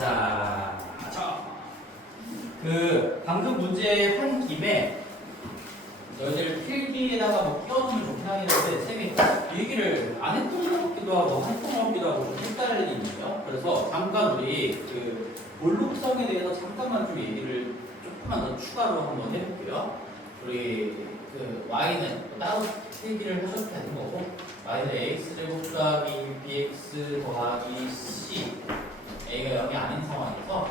자, 그 방금 문제 한 김에 너희들 필기에다가 뭐 끼워주면 좋긴 하긴 한데 쌤이 얘기를 안 했던 것 같기도 하고 했던 것 같기도 하고 좀 헷갈리는 있네요. 그래서 잠깐 우리 그 볼록성에 대해서 잠깐만 좀 얘기를 조금만 더 추가로 한번 해볼게요. 우리 그 y는 따로 필기를 하셔도 되는 거고 y는 ax제곱 곱하기 bx 더하기 c a가 0이 아닌 상황에서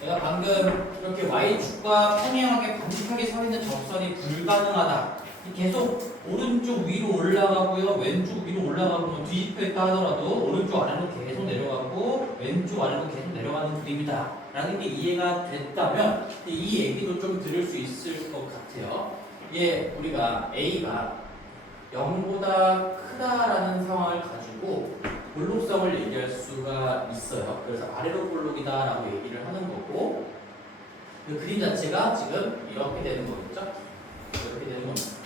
내가 방금 이렇게 y축과 평행하게 반듯하게 서 있는 접선이 불가능하다. 계속 오른쪽 위로 올라가고요, 왼쪽 위로 올라가고 뒤집혀 있다 하더라도 오른쪽 아래로 계속 내려가고 왼쪽 아래로 계속 내려가는 그림이다 라는 게 이해가 됐다면 이 얘기도 좀 들을 수 있을 것 같아요. 이게 우리가 a가 0보다 크다라는 상황을 가지고 볼록성을 얘기할 수가 있어요. 그래서 아래로 볼록이다라고 얘기를 하는 거고 그 그림 자체가 지금 이렇게 되는 거겠죠? 이렇게 되는 겁니다.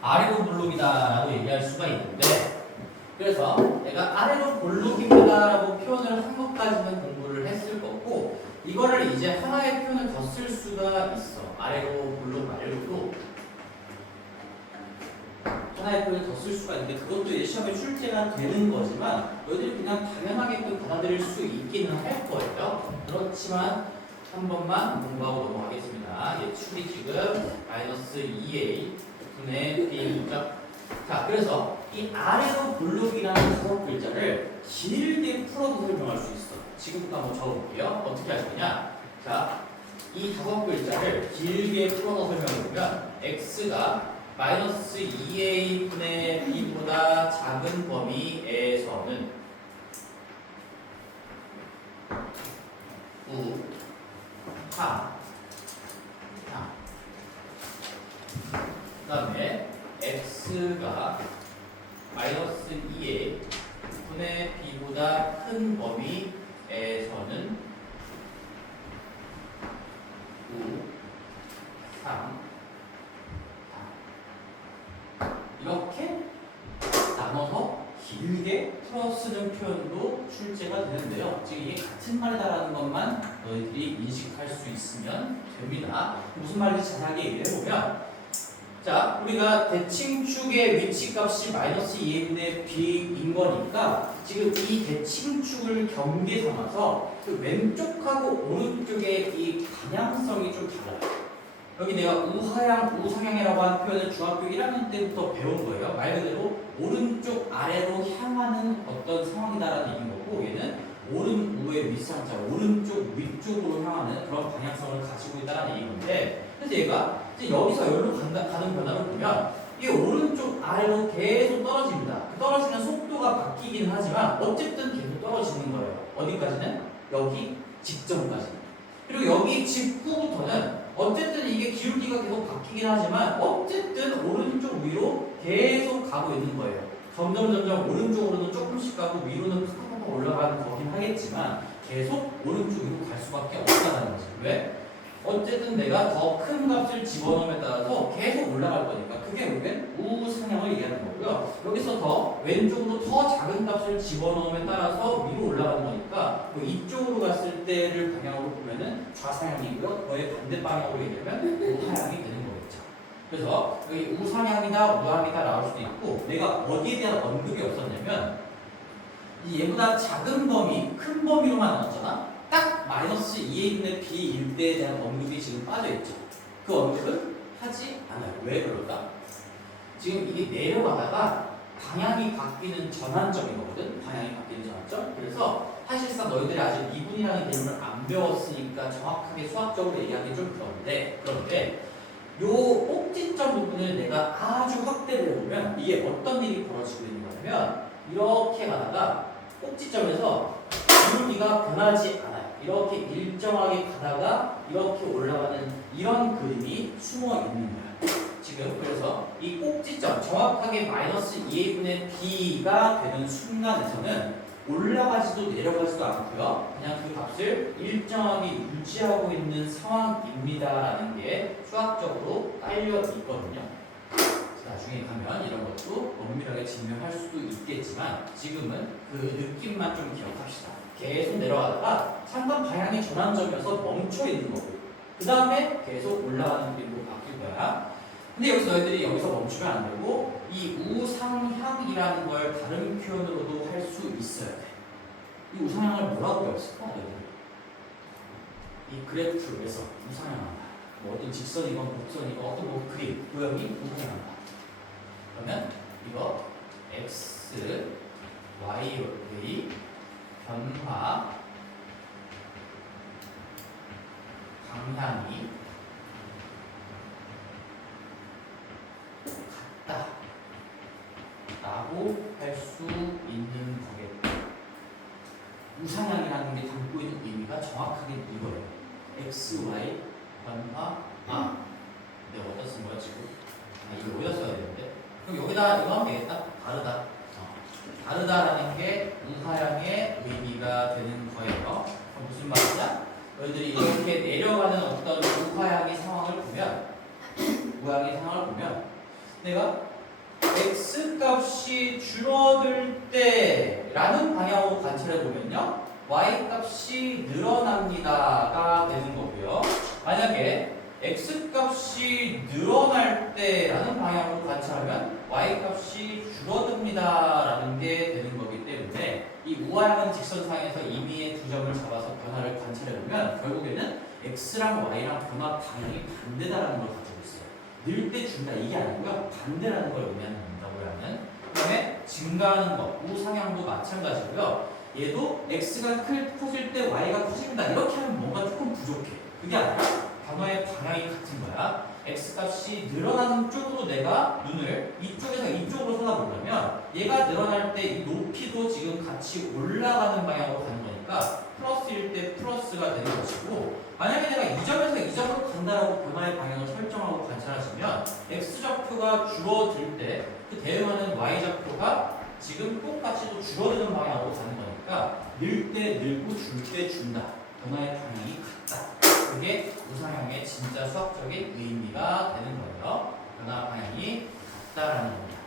아래로 볼록이다라고 얘기할 수가 있는데 그래서 내가 아래로 볼록입니다라고 표현을 한 것까지는 공부를 했을 거고 이거를 이제 하나의 표현을 더 쓸 수가 있어. 아래로 볼록 말고도 하나의 표현을 더 쓸 수가 있는데 그것도 이제 시험에 출제가 되는 거지만 너희들이 그냥 당연하게 받아들일 수 있기는 할 거예요. 그렇지만 한 번만 공부하고 넘어가겠습니다. 예출이 지금 마이너스 2a 분의 b죠. 자, 그래서 이 아래로 볼록이라는 다섯 글자를 길게 풀어도 설명할 수 있어. 지금부터 한번 적어볼게요. 어떻게 할 거냐? 자, 이 다섯 글자를 길게 풀어서 설명해보면 x가 마이너스 2a 분의 b보다 작은 범위에서는 우, 하, 그 다음에 x가 마이너스 2a 분의 b보다 큰 범위에서는 우, 3, 이렇게 나눠서 길게 풀어 쓰는 표현도 출제가 되는데요. 지금 이게 같은 말이다라는 것만 너희들이 인식할 수 있으면 됩니다. 무슨 말인지 자세하게 얘기를 해보면 자, 우리가 대칭축의 위치값이 마이너스 2a분의 b인 거니까 지금 이 대칭축을 경계 삼아서 그 왼쪽하고 오른쪽의 이 방향성이 좀 달라요. 여기 내가 우하향, 우상향이라고 하는 표현을 중학교 1학년 때부터 배운 거예요. 말 그대로 오른쪽 아래로 향하는 어떤 상황이다라는 얘기인 거고 얘는 오른 우의 윗상자, 오른쪽 위쪽으로 향하는 그런 방향성을 가지고 있다는 얘기인데 그래서 얘가 이제 여기서 여기로 가는 변화를 보면 이게 오른쪽 아래로 계속 떨어집니다. 그 떨어지는 속도가 바뀌긴 하지만 어쨌든 계속 떨어지는 거예요. 어디까지는? 여기 직전까지. 그리고 여기 직후부터는 어쨌든 이게 기울기가 계속 바뀌긴 하지만 어쨌든 오른쪽 위로 계속 가고 있는 거예요. 점점 오른쪽으로는 조금씩 가고 위로는 팍팍팍 올라가는 거긴 하겠지만 계속 오른쪽 위로 갈 수밖에 없다는 거지. 왜? 어쨌든 내가 더 큰 값을 집어넣음에 따라서 계속 올라갈 거니까 그게 우리는 우상향을 얘기하는 거고요. 여기서 더 왼쪽으로 더 작은 값을 집어넣음에 따라서 위로 올라가는 거니까 뭐 이쪽으로 갔을 때를 방향으로 보면은 좌상향이고요. 거의 반대 방향으로 얘기하면 우하향이 되는 거겠죠. 그래서 여기 우상향이다 우하향이다 나올 수도 있고 내가 어디에 대한 언급이 없었냐면 이 얘보다 작은 범위, 큰 범위로만 나왔잖아. 딱 마이너스 2a분의 b일 때에 대한 언급이 지금 빠져있죠. 그 언급은 하지 않아요. 왜 그럴까? 지금 이게 내려가다가 방향이 바뀌는 전환점인 거거든. 방향이 바뀌는 전환점. 그래서 사실상 너희들이 아직 미분이라는 개념을 안 배웠으니까 정확하게 수학적으로 얘기하기 좀 그런데 요 꼭지점 부분을 내가 아주 확대를 해보면 이게 어떤 일이 벌어지고 있는 거냐면 이렇게 가다가 꼭지점에서 기울기가 변하지 않아요. 이렇게 일정하게 가다가 이렇게 올라가는 이런 그림이 숨어 있는 거야. 지금 그래서 이 꼭지점 정확하게 마이너스 2a분의 b가 되는 순간에서는 올라가지도 내려가지도 않고요. 그냥 그 값을 일정하게 유지하고 있는 상황입니다라는 게 수학적으로 깔려 있거든요. 나중에 가면 이런 것도 엄밀하게 증명할 수도 있겠지만 지금은 그 느낌만 좀 기억합시다. 계속 내려가다가 상단 방향이 전환점이어서 멈춰 있는 거고 그 다음에 계속 올라가는 그림으로 바뀔 거야. 근데 여기서 너희들이 여기서 멈추면 안 되고 이 우상향이라는 걸 다른 표현으로도 할 수 있어야 돼. 이 우상향을 뭐라고 배웠을까? 너희들? 이 그래프에서 우상향한다. 뭐 어떤 직선이건 곡선이건 어떤 뭐 그림, 도형이 우상향한다. 그러면 이거 x, y의 변화 방향이 같다 라고 할 수 있는 거겠다. 우상향이라는 게 담고 있는 의미가 정확하게 이거예요. x, y 변화 내가 어디다 쓴 거야 지금? 이거 여기다 써야 되는데 그럼 여기다 이거 하면 되겠다. 다르다. 다르다라는 게 우하향의 의미가 되는 거예요. 그럼 무슨 말이냐? 너희들이 이렇게 내려가는 어떤 우하향의 상황을 보면 우하향의 상황을 보면 내가 x 값이 줄어들 때라는 방향으로 관찰해 보면요 y 값이 늘어납니다가 되는 거고요. 만약에 x 값이 늘어날 때라는 방향으로 관찰하면 y 값이 줄어듭니다라는 게 되는 거기 때문에 이 우하향은 직선상에서 임의의 두 점을 잡아서 변화를 관찰해 보면 결국에는 x랑 y랑 변화 방향이 반대다라는 걸 가지고 있어요. 늘 때 준다 이게 아니고요 반대라는 걸 의미한다고 하는. 그다음에 증가하는 것 우상향도 마찬가지고요. 얘도 x가 커질 때 y가 커진다 이렇게 하면 뭔가 조금 부족해. 그게 아니라 변화의 방향이 같은 거야. x값이 늘어나는 쪽으로 내가 눈을 이쪽에서 이쪽으로 쏟아보려면 얘가 늘어날 때 이 높이도 지금 같이 올라가는 방향으로 가는 거니까 플러스일 때 플러스가 되는 것이고 만약에 내가 이 점에서 이 점으로 간다라고 변화의 방향을 설정하고 관찰하시면 x좌표가 줄어들 때 그 대응하는 y좌표가 지금 똑같이 또 줄어드는 방향으로 가는 거니까 늘 때 늘고 줄 때 준다. 변화의 방향이 같다. 그게 우상향의 진짜 수학적인 의미가 되는 거예요. 변화 방향이 같다라는 겁니다.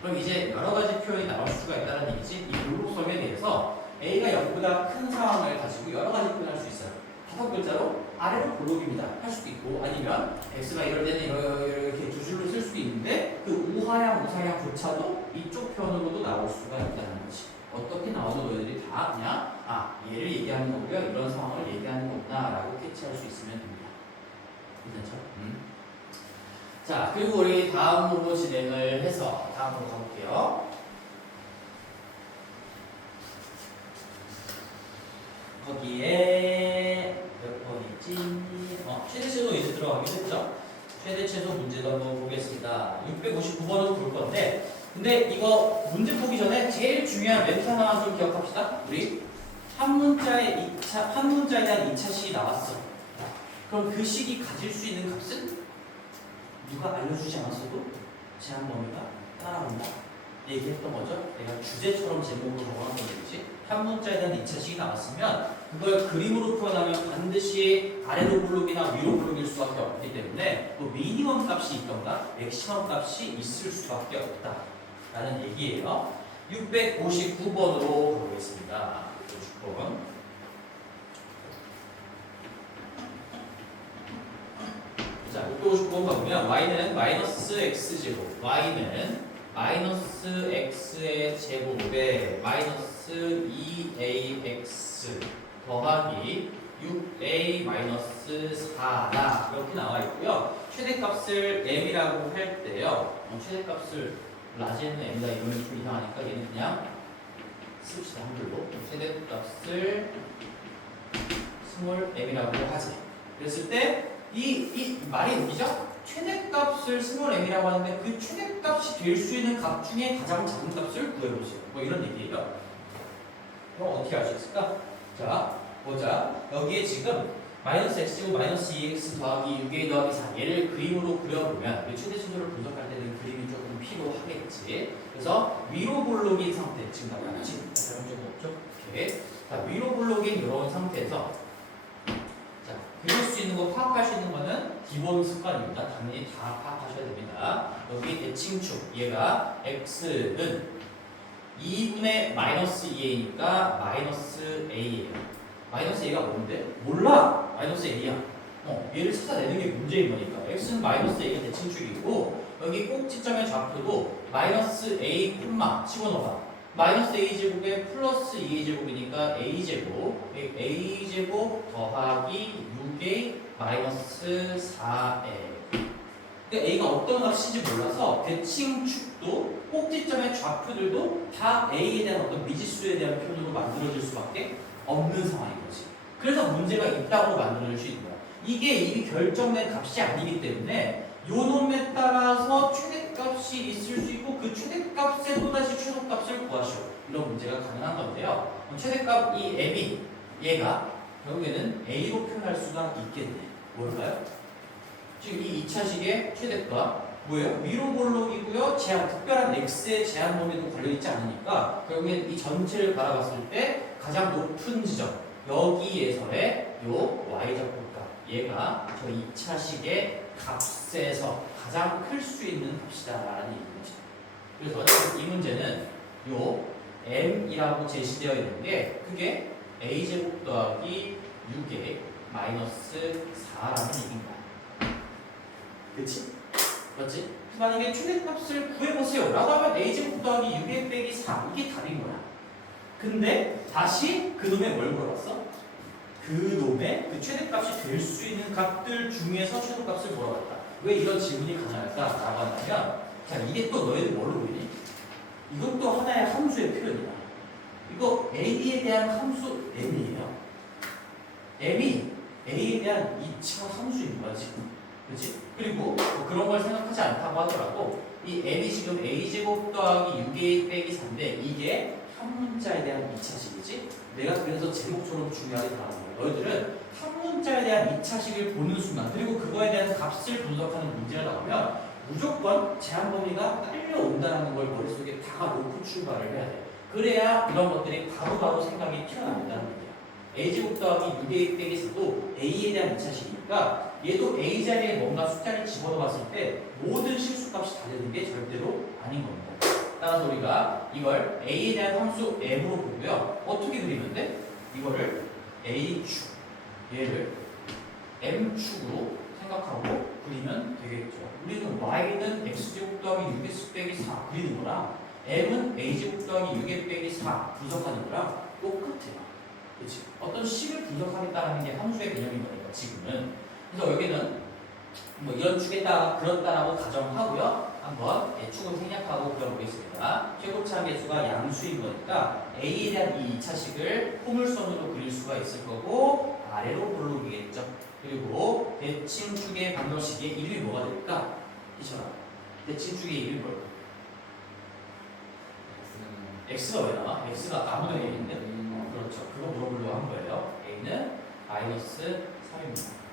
그럼 이제 여러 가지 표현이 나올 수가 있다는 얘기지. 이 볼록섬에 대해서 A가 0보다 큰 상황을 가지고 여러 가지 표현할 수 있어요. 5글자로 아래로 볼록입니다. 할 수도 있고 아니면 X가 이럴 때는 이렇게 두 줄로 쓸 수도 있는데 그 우하향, 우상향조차도 이쪽 표현으로도 나올 수가 있다는 거지. 어떻게 나와도 너희들이 다 그냥 얘를 얘기하는 거고요. 이런 상황을 얘기하는 거구나 라고 캐치할 수 있으면 됩니다. 괜찮죠? 자, 그리고 우리 다음으로 진행을 해서 다음으로 가볼게요. 거기에 몇 번이지? 최대치도 이제 들어가기로 했죠? 최대치도 문제도 한번 보겠습니다. 659번으로 볼 건데 근데 이거 문제 보기 전에 제일 중요한 멘트 하나만 좀 기억합시다. 우리 한 문자에 대한 2차식이 나왔어. 그럼 그 식이 가질 수 있는 값은 누가 알려주지 않았어도 제한 범위가 따라온다. 얘기했던 거죠. 내가 주제처럼 제목으로 적어놓은 거겠지. 한 문자에 대한 2차식이 나왔으면 그걸 그림으로 표현하면 반드시 아래로 블록이나 위로 블록일 수밖에 없기 때문에 또 미니멈 값이 있던가 맥시멈 값이 있을 수밖에 없다 라는 얘기예요. 659번으로 가보겠습니다. 659번. 자, 659번 보면 y는 마이너스 x제곱, y는 마이너스 x의 제곱에 마이너스 2ax 더하기 6a 마이너스 4다 이렇게 나와 있고요. 최대값을 m이라고 할 때요. 최대값을 라지는 m이다 이러면 좀 이상하니까 얘는 그냥 씁시다 한글로. 최대값을 스몰 m이라고 하지. 그랬을 때 이 말이 웃기죠? 최대값을 스몰 m이라고 하는데 그 최대값이 될 수 있는 값 중에 가장 작은 값을 구해보세요. 뭐 이런 얘기예요. 그럼 어떻게 알 수 있을까? 자, 보자. 여기에 지금 마이너스 x제곱 마이너스 2x 더하기 6a 더하기 4 얘를 그림으로 그려보면 최대 치수를 분석할 때는 그림이 조금 필요하겠지. 그래서 위로 블록인 상태 지금 나왔지? 다른 점 없죠? 이렇게. 자, 위로 블록인 이런 상태에서 자, 그릴 수 있는 거, 파악할 수 있는 거는 기본 습관입니다. 당연히 다 파악하셔야 됩니다. 여기 대칭축, 얘가 x는 2분의 마이너스 2a니까 마이너스 a예요. 마이너스 a가 뭔데? 몰라! 마이너스 a야. 얘를 찾아내는 게 문제인 거니까. x는 마이너스 a가 대칭축이고, 여기 꼭지점의 좌표도 마이너스 a 콤마 집어넣어봐. 마이너스 a제곱에 플러스 2a제곱이니까 a제곱, a제곱 더하기 6a 마이너스 4a. 그러니까 a가 어떤 값인지 몰라서 대칭축도 꼭지점의 좌표들도 다 a에 대한 어떤 미지수에 대한 표현으로 만들어질 수밖에 없는 상황인 거지. 그래서 문제가 있다고 만들어질 수 있는 거야. 이게 이미 결정된 값이 아니기 때문에 요 놈에 따라서 최대값이 있을 수 있고 그 최대값에 또다시 최소값을 구하시오. 이런 문제가 가능한 건데요. 최대값 이 m이 얘가 결국에는 a로 표현할 수가 있겠네. 뭘까요? 지금 이 2차식의 최대값 뭐예요? 위로 볼록이고요. 제한, 특별한 x의 제한 범위도 걸려있지 않으니까 결국엔 이 전체를 바라봤을 때 가장 높은 지점 여기에서의 요 y좌표값 얘가 저 2차식의 값에서 가장 클 수 있는 값이다라는 얘기죠. 그래서 이 문제는 요 m이라고 제시되어 있는 게 그게 a제곱 더하기 6의 마이너스 4라는 얘기입니다. 그치? 맞지? 만약에 최대값을 구해보세요 라고 하면 a제곱 더하기 6의 빼기 4 이게 답인 거야. 근데 다시 그 놈에 뭘 걸었어? 그 놈의 그 최대값이 될 수 있는 값들 중에서 최소값을 물어봤다. 왜 이런 질문이 가능할까라고 한다면, 자 이게 또 너희들 뭘로 보이니? 이것도 하나의 함수의 표현이야. 이거 a에 대한 함수 m이에요. m이 a에 대한 2차 함수인 거야 지금. 그렇지? 그리고 뭐 그런 걸 생각하지 않다고 하더라도 이 m이 지금 a제곱 더하기 6a 빼기 4인데 이게 한문자에 대한 2차식이지? 내가 그래서 제목처럼 중요하게 다루는 거야. 너희들은 한문자에 대한 2차식을 보는 순간 그리고 그거에 대한 값을 분석하는 문제가 나오면 무조건 제한 범위가 딸려온다는 걸 머릿속에 다 놓고 출발을 해야 돼. 그래야 이런 것들이 바로바로 생각이 튀어나온다는 얘기야. a제곱 더하기 6a 빼기 4도 a에 대한 2차식이니까 얘도 a 자리에 뭔가 숫자를 집어넣었을 때 모든 실수값이 다 되는 게 절대로 아닌 겁니다. 따라서 우리가 이걸 a에 대한 함수 m으로 보고요. 어떻게 그리면 돼? 이거를 a축, 얘를 m축으로 생각하고 그리면 되겠죠. 우리는 y는 x제곱 더하기 6x 빼기 4 그리는 거랑 m은 a제곱 더하기 6x 빼기 4 분석하는 거랑 똑같아요. 그치? 어떤 식을 분석하겠다는 게 함수의 개념인 거니까 지금은. 그래서 여기는 뭐 이런 축에다가 그렇다라고 가정하고요. 한번 축을 생략하고 그려보겠습니다. 최고차 계수가 양수인 거니까 a에 대한 이 2차식을 포물선으로 그릴 수가 있을 거고 아래로 볼록이겠죠. 그리고 대칭축의 방정식의 이름이 뭐가 될까? 이처럼 대칭축의 이름이 뭘까? x가 왜 나와? x가 아무도 얘기인데? 그렇죠. 그거 물어보려고 한 거예요. a는 마이너스 3입니다.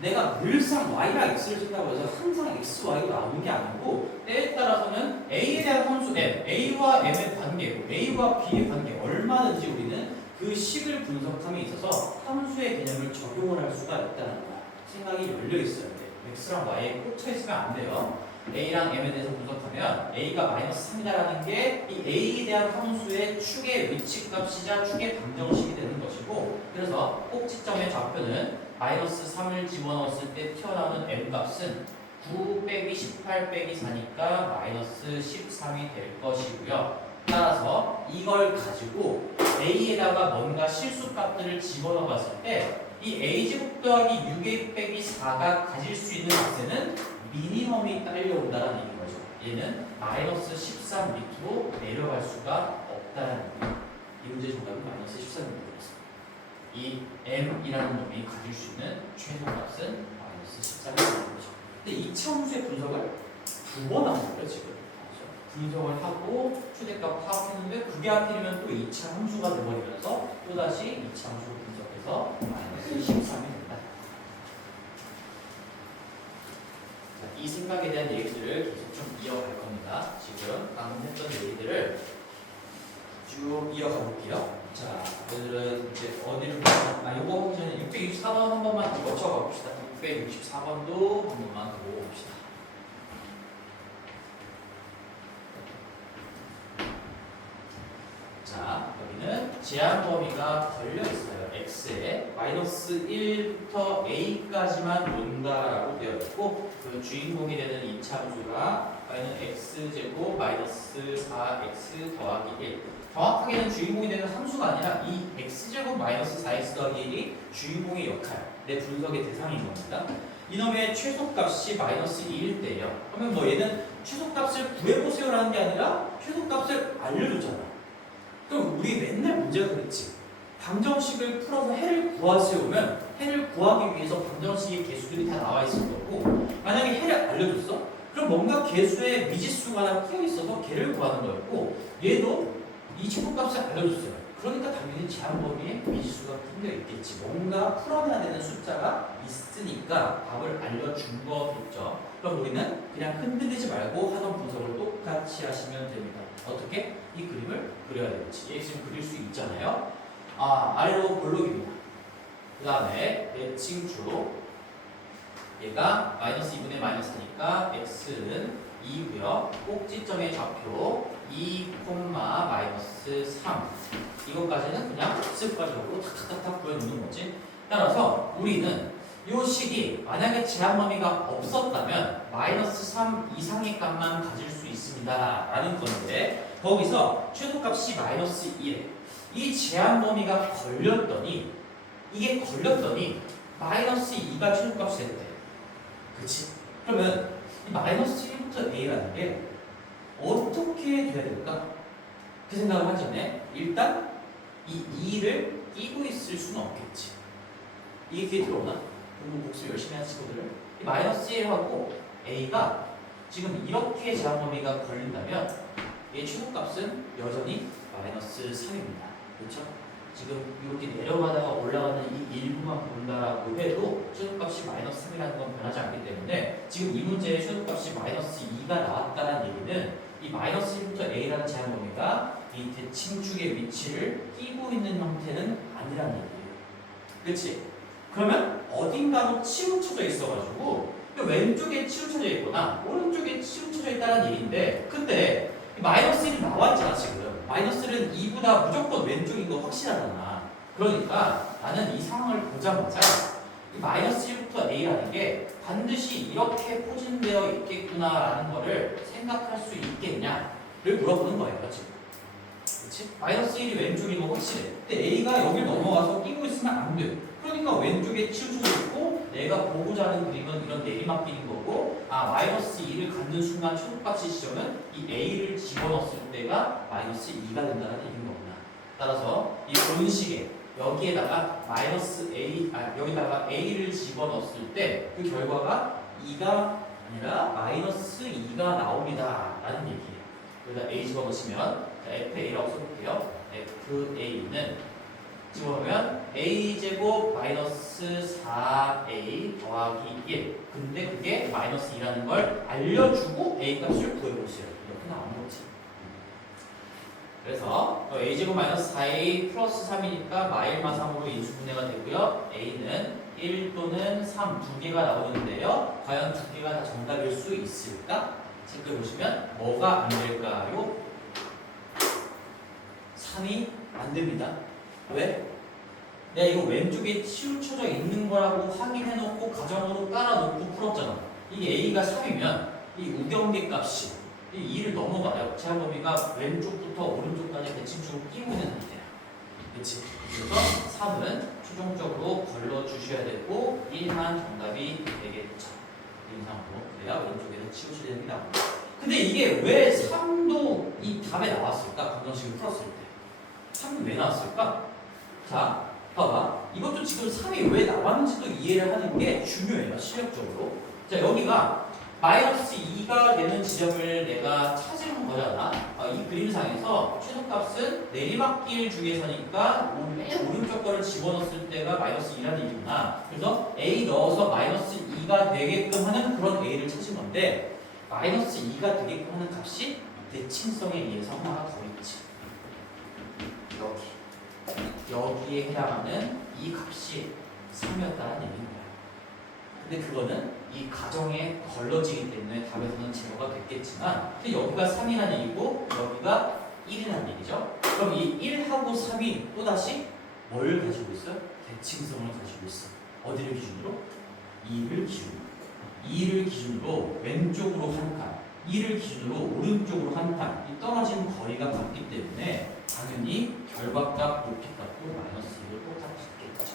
내가 늘상 y랑 x를 쓴다고 해서 항상 x, y가 나오는 게 아니고 때에 따라서는 a에 대한 함수 m, a와 m의 관계, a와 b의 관계 얼마든지 우리는 그 식을 분석함에 있어서 함수의 개념을 적용을 할 수가 있다는 거야. 생각이 열려 있어야 돼. x랑 y에 꽂혀 있으면 안 돼요. a랑 m에 대해서 분석하면 a가 마이너스 3이라는 게 이 a에 대한 함수의 축의 위치값이자 축의 방정식이 되는 것이고 그래서 꼭지점의 좌표는 마이너스 3을 집어넣었을 때 튀어나오는 m값은 9 빼기 18 빼기 4니까 마이너스 13이 될 것이고요. 따라서 이걸 가지고 a에다가 뭔가 실수값들을 집어넣어 봤을 때 이 a제곱 더하기 6a 빼기 4가 가질 수 있는 값에는 미니멈이 딸려온다는 얘기인 거죠. 얘는 마이너스 13 밑으로 내려갈 수가 없다는 얘기예요. 이 문제 정답은 마이너스 13입니다. 이 m이라는 놈이 가질 수 있는 최소값은 마이너스 13이 되는 거죠. 근데 2차 함수의 분석을 두 번 한 거예요, 지금. 분석을 하고 최대값 파악했는데 그게 하필이면 또 2차 함수가 되어버리면서 또다시 2차 함수를 분석해서 마이너스 13이 된다. 자, 이 생각에 대한 얘기들을 계속 좀 이어갈 겁니다. 지금 방금 했던 얘기들을 쭉 이어가 볼게요. 자, 오늘은 이제 어디를 보면 요거 하기 전에 664번 한 번만 거쳐가 봅시다. 664번도 한 번만 더 봅시다. 자, 여기는 제한 범위가 걸려 있어요. x에 마이너스 1부터 a까지만 논다라고 되어 있고, 그 주인공이 되는 이차함수가 y는 x제곱 마이너스 4x 더하기 1. 정확하게는 주인공이 되는 함수가 아니라 이 x제곱 마이너스 4x 더하기 1이 주인공의 역할, 내 분석의 대상인 겁니다. 이놈의 최소값이 마이너스 2일 때예요. 그러면 뭐 얘는 최소값을 구해보세요라는 게 아니라 최소값을 알려줬잖아. 그럼 우리 맨날 문제가 그랬지. 방정식을 풀어서 해를 구하세요면 해를 구하기 위해서 방정식의 개수들이 다 나와 있을 거고, 만약에 해를 알려줬어? 그럼 뭔가 개수에 미지수가 하나 끼어 있어서 걔를 구하는 거였고, 얘도 이 최소값을 알려줬어요. 그러니까 당연히 제한 범위에 미지수가 끼어 있겠지. 뭔가 풀어내야 되는 숫자가 있으니까 답을 알려준 거겠죠. 그럼 우리는 그냥 흔들리지 말고 하던 분석을 똑같이 하시면 됩니다. 어떻게? 이 그림을 그려야 되겠지. 얘 지금 그릴 수 있잖아요. 아래로 볼록입니다. 그 다음에 대칭주로 얘가 마이너스 2분의 마이너스 하니까 x는 2고요. 꼭지점의 좌표 2, 마이너스 3. 이것까지는 그냥 습관적으로 탁탁탁 구해놓는 거지. 따라서 우리는 이 식이 만약에 제한 범위가 없었다면 마이너스 3 이상의 값만 가질 수 있습니다 라는 건데, 거기서 최소값이 마이너스 1. 이 제한 범위가 걸렸더니 마이너스 2가 최소값이 됐대. 그치? 그러면 이 마이너스 1부터 a라는 게 어떻게 돼야 될까? 그 생각을 하기 전에 일단 이 2를 끼고 있을 수는 없겠지. 이게 귀에 들어오나? 공부 복습 열심히 하는 친구들은 이 마이너스 1하고 a가 지금 이렇게 제한 범위가 걸린다면 얘 최소값은 여전히 마이너스 3입니다. 그렇죠? 지금 이렇게 내려가다가 올라가는 이 일부만 본다라고 해도 최소값이 마이너스 3이라는 건 변하지 않기 때문에 지금 이 문제의 최소값이 마이너스 2가 나왔다는 얘기는 이 마이너스 1부터 a라는 제한 범위가 이 대칭축의 위치를 끼고 있는 형태는 아니라는 얘기예요. 그렇지? 그러면 어딘가로 치우쳐져 있어가지고 왼쪽에 치우쳐져 있거나 오른쪽에 치우쳐져 있다는 얘기인데, 근데 마이너스 1이 나와 있잖아 지금. 마이너스는 2보다 무조건 왼쪽인 거 확실하잖아. 그러니까 나는 이 상황을 보자마자 이 마이너스 1부터 a라는 게 반드시 이렇게 포진되어 있겠구나라는 거를 생각할 수 있겠냐를 물어보는 거예요 지금. 그렇지? 마이너스 1이 왼쪽인 거 확실해. 근데 a가 여길 넘어가서 끼고 있으면 안 돼. 그러니까 왼쪽에 치우쳐져 있고 내가 보고자 하는 그림은 이런 내리막길인 거고, 마이너스 2를 갖는 순간 최소값이 시점은 이 a를 집어넣었을 때가 마이너스 2가 된다는 얘기인 거구나. 따라서 이 본식에 여기에다가 마이너스 a, 여기다가 a를 집어넣었을 때 그 결과가 2가 아니라 마이너스 2가 나옵니다 라는 얘기예요. 여기다 a 집어넣으시면 fa라고 써볼게요. fa는 집어넣으면 a제곱 마이너스 4a 더하기 1. 근데 그게 마이너스 2라는 걸 알려주고 a 값을 구해보세요. 이렇게 나오는 거지. 그래서 a제곱 마이너스 4a 플러스 3이니까 마일마3으로 인수분해가 되고요. a는 1 또는 3 두 개가 나오는데요. 과연 두 개가 다 정답일 수 있을까? 체크해 보시면 뭐가 안 될까요? 3이 안 됩니다. 왜? 내가 이거 왼쪽에 치우쳐져 있는 거라고 확인해놓고 가정으로 깔아놓고 풀었잖아. 이게 a가 3이면 이 우경계 값이 이 2를 넘어가요. 제한 범위가 왼쪽부터 오른쪽까지 대칭축으로 끼고 있는 상태야. 그렇지? 그래서 3은 최종적으로 걸러주셔야 되고 1만 정답이 되겠죠. 이상으로 그래야 왼쪽에서 치우쳐야 되는 게 나옵니다. 근데 이게 왜 3도 이 답에 나왔을까? 방정식을 풀었을 때 3은 왜 나왔을까? 자, 봐봐. 이것도 지금 3이 왜 나왔는지도 이해를 하는 게 중요해요. 실력적으로. 자, 여기가 마이너스 2가 되는 지점을 내가 찾은 거잖아. 이 그림상에서 최소값은 내리막길 중에서니까 맨 오른쪽 거를 집어넣었을 때가 마이너스 2라는 얘기구나. 그래서 a 넣어서 마이너스 2가 되게끔 하는 그런 a를 찾은 건데, 마이너스 2가 되게끔 하는 값이 대칭성에 의해서 하나 더 있지. 여기 여기에 해당하는 이 값이 3이었다는 얘기인 거야. 근데 그거는 이 가정에 걸러지기 때문에 답에서는 제로가 됐겠지만 근데 여기가 3이라는 얘기고 여기가 1이라는 얘기죠. 그럼 이 1하고 3이 또다시 뭘 가지고 있어요? 대칭성을 가지고 있어. 어디를 기준으로? 2를 기준으로. 2를 기준으로 왼쪽으로 한 칸, 2를 기준으로 오른쪽으로 한 칸, 이 떨어진 거리가 같기 때문에 당연히 결과값, 높이값도 마이너스 1을 똑같겠죠.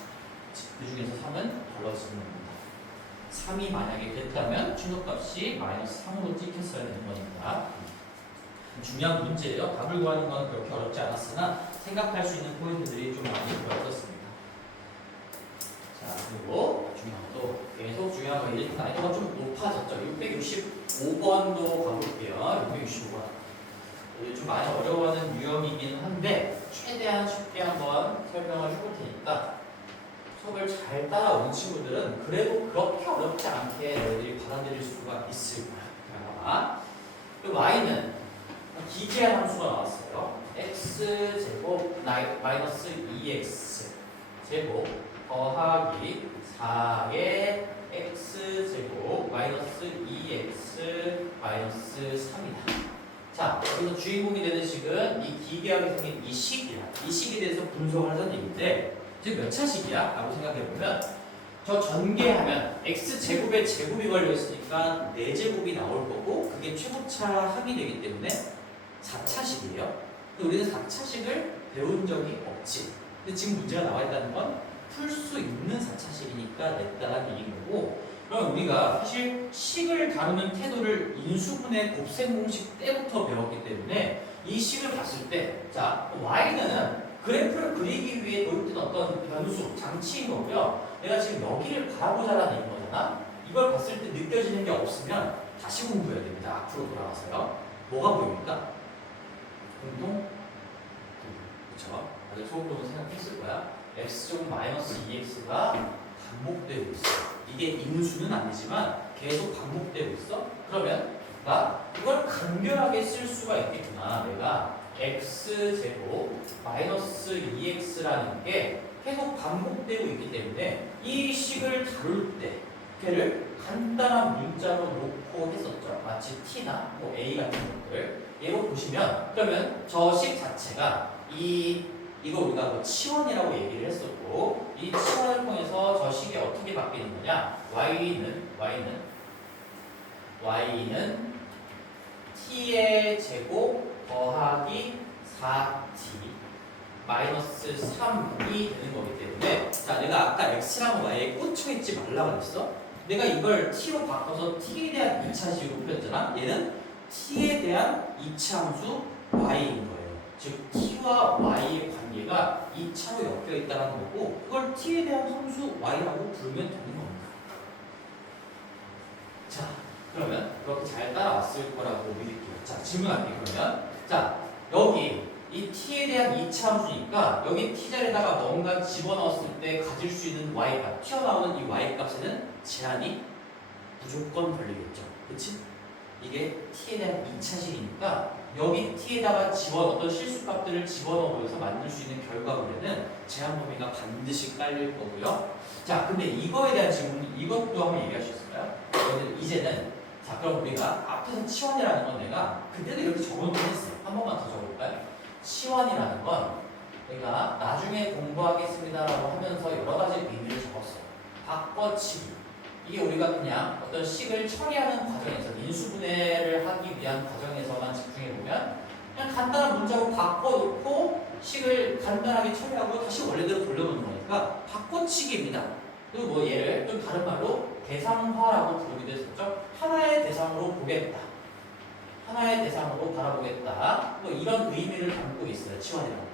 그 중에서 3은 걸러지는 겁니다. 3이 만약에 됐다면 최소값이 마이너스 3으로 찍혔어야 되는 거니까 중요한 문제예요. 답을 구하는 건 그렇게 어렵지 않았으나 생각할 수 있는 포인트들이 좀 많이 들어있었습니다. 자, 그리고 중요한 것도 계속 중요한 거 이제 난이도가 좀 높아졌죠. 665번도 가볼게요. 665번. 좀 많이 어려워하는 유형이긴 한데 최대한 쉽게 한번 설명을 해볼 테니까 수업을 잘 따라오는 친구들은 그래도 그렇게 어렵지 않게 너희들이 받아들일 수가 있을 거야. y는 기계한 함수가 나왔어요. x제곱 마이너스 2x 제곱 더하기 4의 x제곱 마이너스 2x 마이너스 3이다. 자, 여기서 주인공이 되는 식은 이 기계하게 생긴 이 식이야. 이 식에 대해서 분석을 하던 얘기인데 지금 몇 차식이야? 라고 생각해보면 저 전개하면 x제곱에 제곱이 걸려있으니까 4제곱이 나올 거고 그게 최고차 합이 되기 때문에 4차식이에요. 우리는 4차식을 배운 적이 없지. 근데 지금 문제가 나와 있다는 건 풀 수 있는 4차식이니까 냈다는 얘기인 거고 그럼 우리가 사실 식을 다루는 태도를 인수분해 곱셈 공식 때부터 배웠기 때문에 이 식을 봤을 때 자, y는 그래프를 그리기 위해 도입된 어떤 변수, 장치인 거고요. 내가 지금 여기를 바라보자라는 얘기인 거잖아. 이걸 봤을 때 느껴지는 게 없으면 다시 공부해야 됩니다. 앞으로 돌아가서요. 뭐가 보입니까? 공통? 그쵸? 다들 수업으로 생각했을 거야. x제곱 마이너스 2x가 반복되고 있어. 이게 인수는 아니지만 계속 반복되고 있어. 그러면 나 이걸 간결하게 쓸 수가 있겠구나. 내가 x제곱 마이너스 2x라는 게 계속 반복되고 있기 때문에 이 식을 다룰 때 걔를 간단한 문자로 놓고 했었죠. 마치 t나 뭐 a 같은 것들 얘로 보시면 그러면 저 식 자체가 이거 우리가 뭐 치원이라고 얘기를 했었고 이 치원을 통해서 저 식이 어떻게 바뀌는 거냐 y는 t의 제곱 더하기 4t 마이너스 3이 되는 거기 때문에 자 내가 아까 x랑 y에 꽂혀있지 말라고 했어. 내가 이걸 t로 바꿔서 t에 대한 2차식으로 풀었잖아. 얘는 t에 대한 2차 함수 y인 거예요. 즉 t와 y의 관계가 2차로 엮여 있다는 거고 그걸 t에 대한 함수 y라고 부르면 되는 겁니다. 자 그러면 그렇게 잘 따라왔을 거라고 믿을게요. 자 질문할게요. 그러면 자 여기 이 t에 대한 2차 함수니까 여기 t 자리에다가 뭔가 집어넣었을 때 가질 수 있는 y값 튀어나오는 이 y값에는 제한이 무조건 걸리겠죠. 그치? 이게 t에 대한 2차식이니까 여기 t에다가 어떤 실수값들을 집어넣어서 만들 수 있는 결과물에는 제한 범위가 반드시 깔릴 거고요. 자, 근데 이거에 대한 질문 이것도 한번 얘기할 수 있을까요? 이제는 자, 그럼 우리가 앞에서 치환이라는 건 내가 그때도 이렇게 적어놓긴 했어요. 한 번만 더 적어볼까요? 치환이라는 건 내가 나중에 공부하겠습니다라고 하면서 여러 가지 의미를 적었어요. 바꿔치기. 이게 우리가 그냥 어떤 식을 처리하는 과정에서 인수분해를 하기 위한 과정에서만 집중해보면 그냥 간단한 문자로 바꿔놓고 식을 간단하게 처리하고 다시 원래대로 돌려놓는 거니까 바꿔치기입니다. 그리고 뭐 얘를 좀 다른 말로 대상화라고 부르기도 했었죠. 하나의 대상으로 보겠다. 하나의 대상으로 바라보겠다. 뭐 이런 의미를 담고 있어요. 치환이라는 거.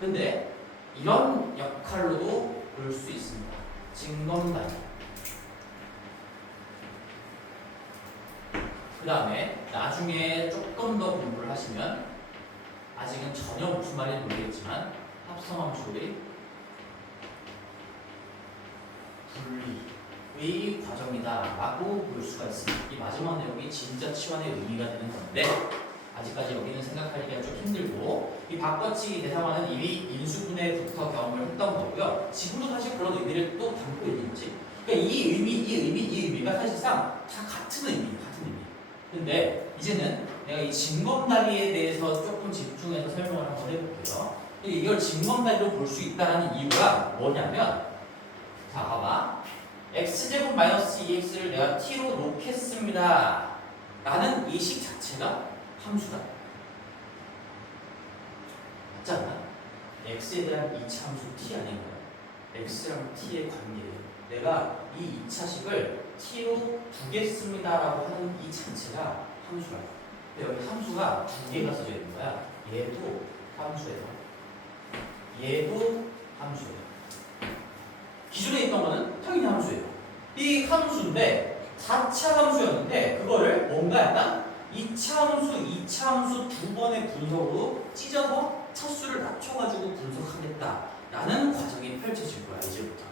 근데 이런 역할로도 볼 수 있습니다. 징검다리. 그 다음에 나중에 조금 더 공부를 하시면 아직은 전혀 무슨 말인지 모르겠지만 합성함수의 분리의 과정이다 라고 볼 수가 있습니다. 이 마지막 내용이 진짜 치환의 의미가 되는 건데 아직까지 여기는 생각하기가 좀 힘들고 이 바꿔치기 대상화는 이미 인수분해부터 경험을 했던 거고요. 지금도 사실 그런 의미를 또 담고 있는 거지. 그러니까 이 의미가 사실상 다 같은 의미예요. 같은 의미. 근데 이제는 내가 이 징검다리에 대해서 조금 집중해서 설명을 한번 해볼게요. 이걸 징검다리로 볼 수 있다는 이유가 뭐냐면 자 봐봐. x제곱 마이너스 2x를 내가 t로 놓겠습니다 라는 이 식 자체가 함수다. 맞지 않나? x에 대한 2차 함수 t 아닌가요? x랑 t의 관계예요. 내가 이 2차식을 t로 두겠습니다 라고 하는 이 자체가 함수라고. 근데 여기 함수가 두 개가 써져 있는 거야. 얘도 함수예요. 얘도 함수예요. 기존에 있던 거는 당연히 함수예요. 이 함수인데 4차 함수였는데 그거를 뭔가 약간 2차 함수, 2차 함수 두 번의 분석으로 찢어서 차수를 낮춰가지고 분석하겠다라는 과정이 펼쳐질 거야 이제부터.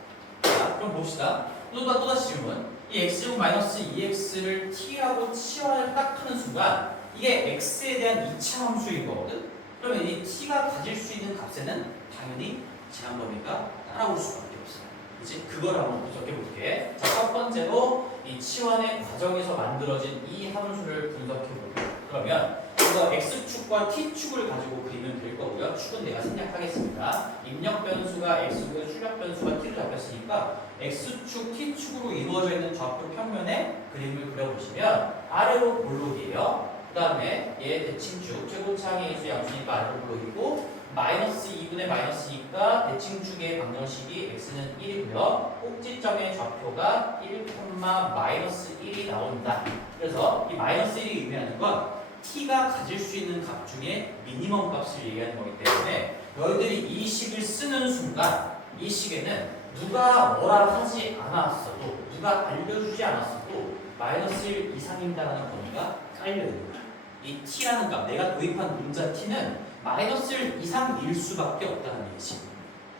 자, 그럼 봅시다. 또다시 질문. 이 x제곱 마이너스 2x를 t라고 치환을 딱 하는 순간 이게 x에 대한 2차 함수인 거거든. 그러면 이 t가 가질 수 있는 값에는 당연히 제한 범위가 따라올 수밖에 없어요. 이제 그걸 한번 분석해 볼게. 자, 첫 번째로 이 치환의 과정에서 만들어진 이 함수를 분석해 볼게요. 그러면 이거 x축과 t축을 가지고 그리면 될 거고요. 축은 내가 생략하겠습니다. 입력 변수가 x고요. 출력 변수가 t로 잡혔으니까 x축, t축으로 이루어져 있는 좌표 평면에 그림을 그려보시면 아래로 볼록이에요. 그 다음에 얘 대칭축, 최고차항의 수 양수니까 아래로 볼록이고 마이너스 2분의 마이너스 2가 대칭축의 방정식이 x는 1이고요. 꼭지점의 좌표가 1, 마이너스 1이 나온다. 그래서 이 마이너스 1이 의미하는 건 t가 가질 수 있는 값 중에 미니멈 값을 얘기하는 거기 때문에 너희들이 이 식을 쓰는 순간 이 식에는 누가 뭐라 하지 않았어도 누가 알려주지 않았어도 마이너스 1 이상입니다라는 범위가 깔려있는 거야. 이 t라는 값, 내가 도입한 문자 t는 마이너스 1 이상일 수밖에 없다는 얘기지.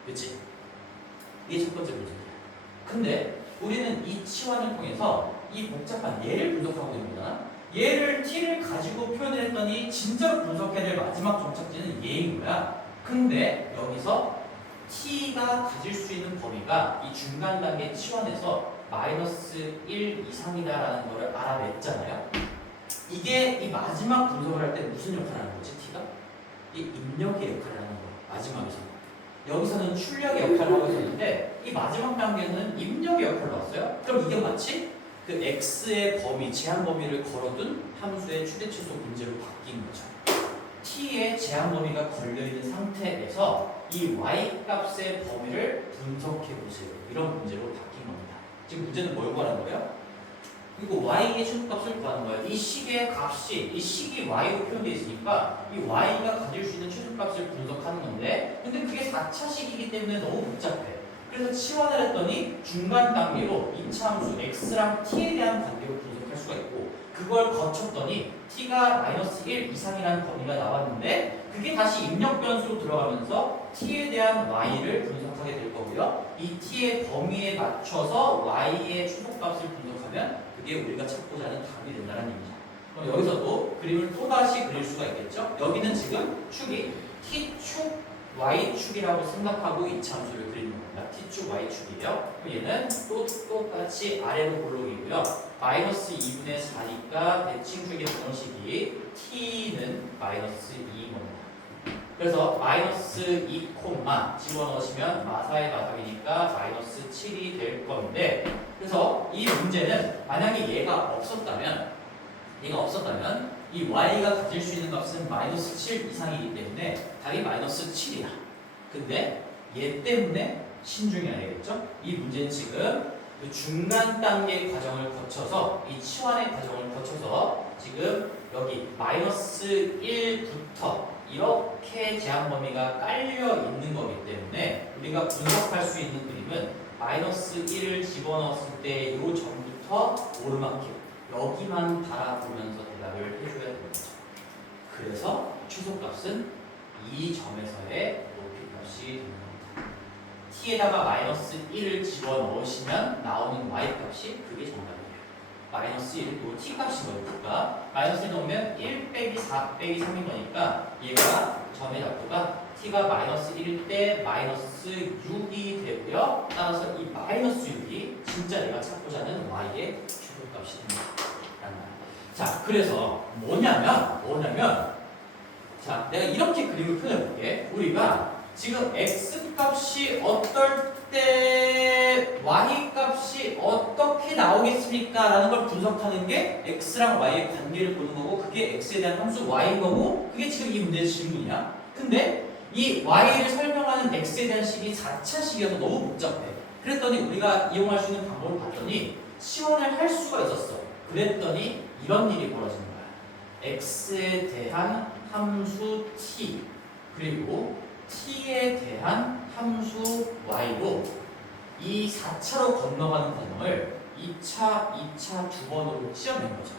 그치? 이게 첫 번째 문제야. 근데 우리는 이 치환을 통해서 이 복잡한 얘를 분석하고 있습니다. 얘를 t를 가지고 표현을 했더니 진짜로 분석해야 될 마지막 종착지는 얘인 거야. 근데 여기서 t가 가질 수 있는 범위가 이 중간 단계 치환에서 마이너스 1 이상이다라는 거를 알아냈잖아요. 이게 이 마지막 분석을 할 때 무슨 역할을 하는 거지, t가? 이 입력의 역할을 하는 거야, 마지막에서. 여기서는 출력의 역할을 하고 있었는데 이 마지막 단계는 입력의 역할을 왔어요. 그럼 이게 마치 그 x의 범위, 제한 범위를 걸어둔 함수의 최대최소 문제로 바뀐 거죠. t의 제한 범위가 걸려있는 상태에서 이 y 값의 범위를 분석해 보세요. 이런 문제로 바뀐 겁니다. 지금 문제는 뭘 구하는 거예요? 그리고 y의 최소값을 구하는 거예요. 이 식의 값이, 이 식이 y로 표현되어 있으니까 이 y가 가질 수 있는 최소값을 분석하는 건데 근데 그게 4차식이기 때문에 너무 복잡해. 그래서 치환을 했더니 중간 단계로 2차 함수 x랑 t에 대한 관계로 분석할 수가 있고 그걸 거쳤더니 t가 마이너스 1 이상이라는 범위가 나왔는데 그게 다시 입력 변수로 들어가면서 t에 대한 y를 분석하게 될 거고요. 이 t의 범위에 맞춰서 y의 최소값을 분석하면 그게 우리가 찾고자 하는 답이 된다는 얘기죠. 그럼 여기서도 그림을 또다시 그릴 수가 있겠죠. 여기는 지금 축이 t축, y축이라고 생각하고 2차 함수를 그리는 겁니다. t축, y축이에요. 그럼 얘는 똑같이 아래로 볼록이고요. 마이너스 2분의 4니까 대칭축의 방정식이 t는 마이너스 2인 겁니다. 그래서 마이너스 2, 집어넣으시면 마사의 마사이니까 마이너스 7이 될 건데 그래서 이 문제는 만약에 얘가 없었다면 이 y가 가질 수 있는 값은 마이너스 7 이상이기 때문에 답이 마이너스 7이야. 근데 얘 때문에 신중해야 되겠죠? 이 문제는 지금 그 중간 단계 과정을 거쳐서 이 치환의 과정을 거쳐서 지금 여기 마이너스 1부터 이렇게 제한 범위가 깔려 있는 거기 때문에 우리가 분석할 수 있는 그림은 마이너스 1을 집어넣었을 때 이 전부터 오르막길 여기만 바라보면서 대답을 해줘야 되는 거죠. 그래서 최소값은 이 점에서의 높이값이 되는 겁니다. t에다가 마이너스 1을 집어넣으시면 나오는 y값이 그게 정답이에요. 마이너스 1, 또 t 값인 거니까 마이너스 1 넣으면 1 빼기 4 빼기 3인 거니까 얘가 점의 각도가 t가 마이너스 1일 때 마이너스 6이 되고요. 따라서 이 마이너스 6이 진짜 내가 찾고자 하는 y의 최고값이 됩니다. 자, 그래서 뭐냐면 자, 내가 이렇게 그림을 표현해볼게. 우리가 지금 x 값이 어떨 때 y 값이 어떻게 나오겠습니까? 라는 걸 분석하는 게 x랑 y의 관계를 보는 거고, 그게 x에 대한 함수 y인 거고, 그게 지금 이 문제의 질문이야. 근데 이 y를 설명하는 x에 대한 식이 4차식이어서 너무 복잡해. 그랬더니 우리가 이용할 수 있는 방법을 봤더니 시원을 할 수가 있었어. 그랬더니 이런 일이 벌어지는 거야. x에 대한 함수 t 그리고 t에 대한 함수 y로 이 4차로 건너가는 과정을 2차, 2차 두 번으로 씌어낸 거죠.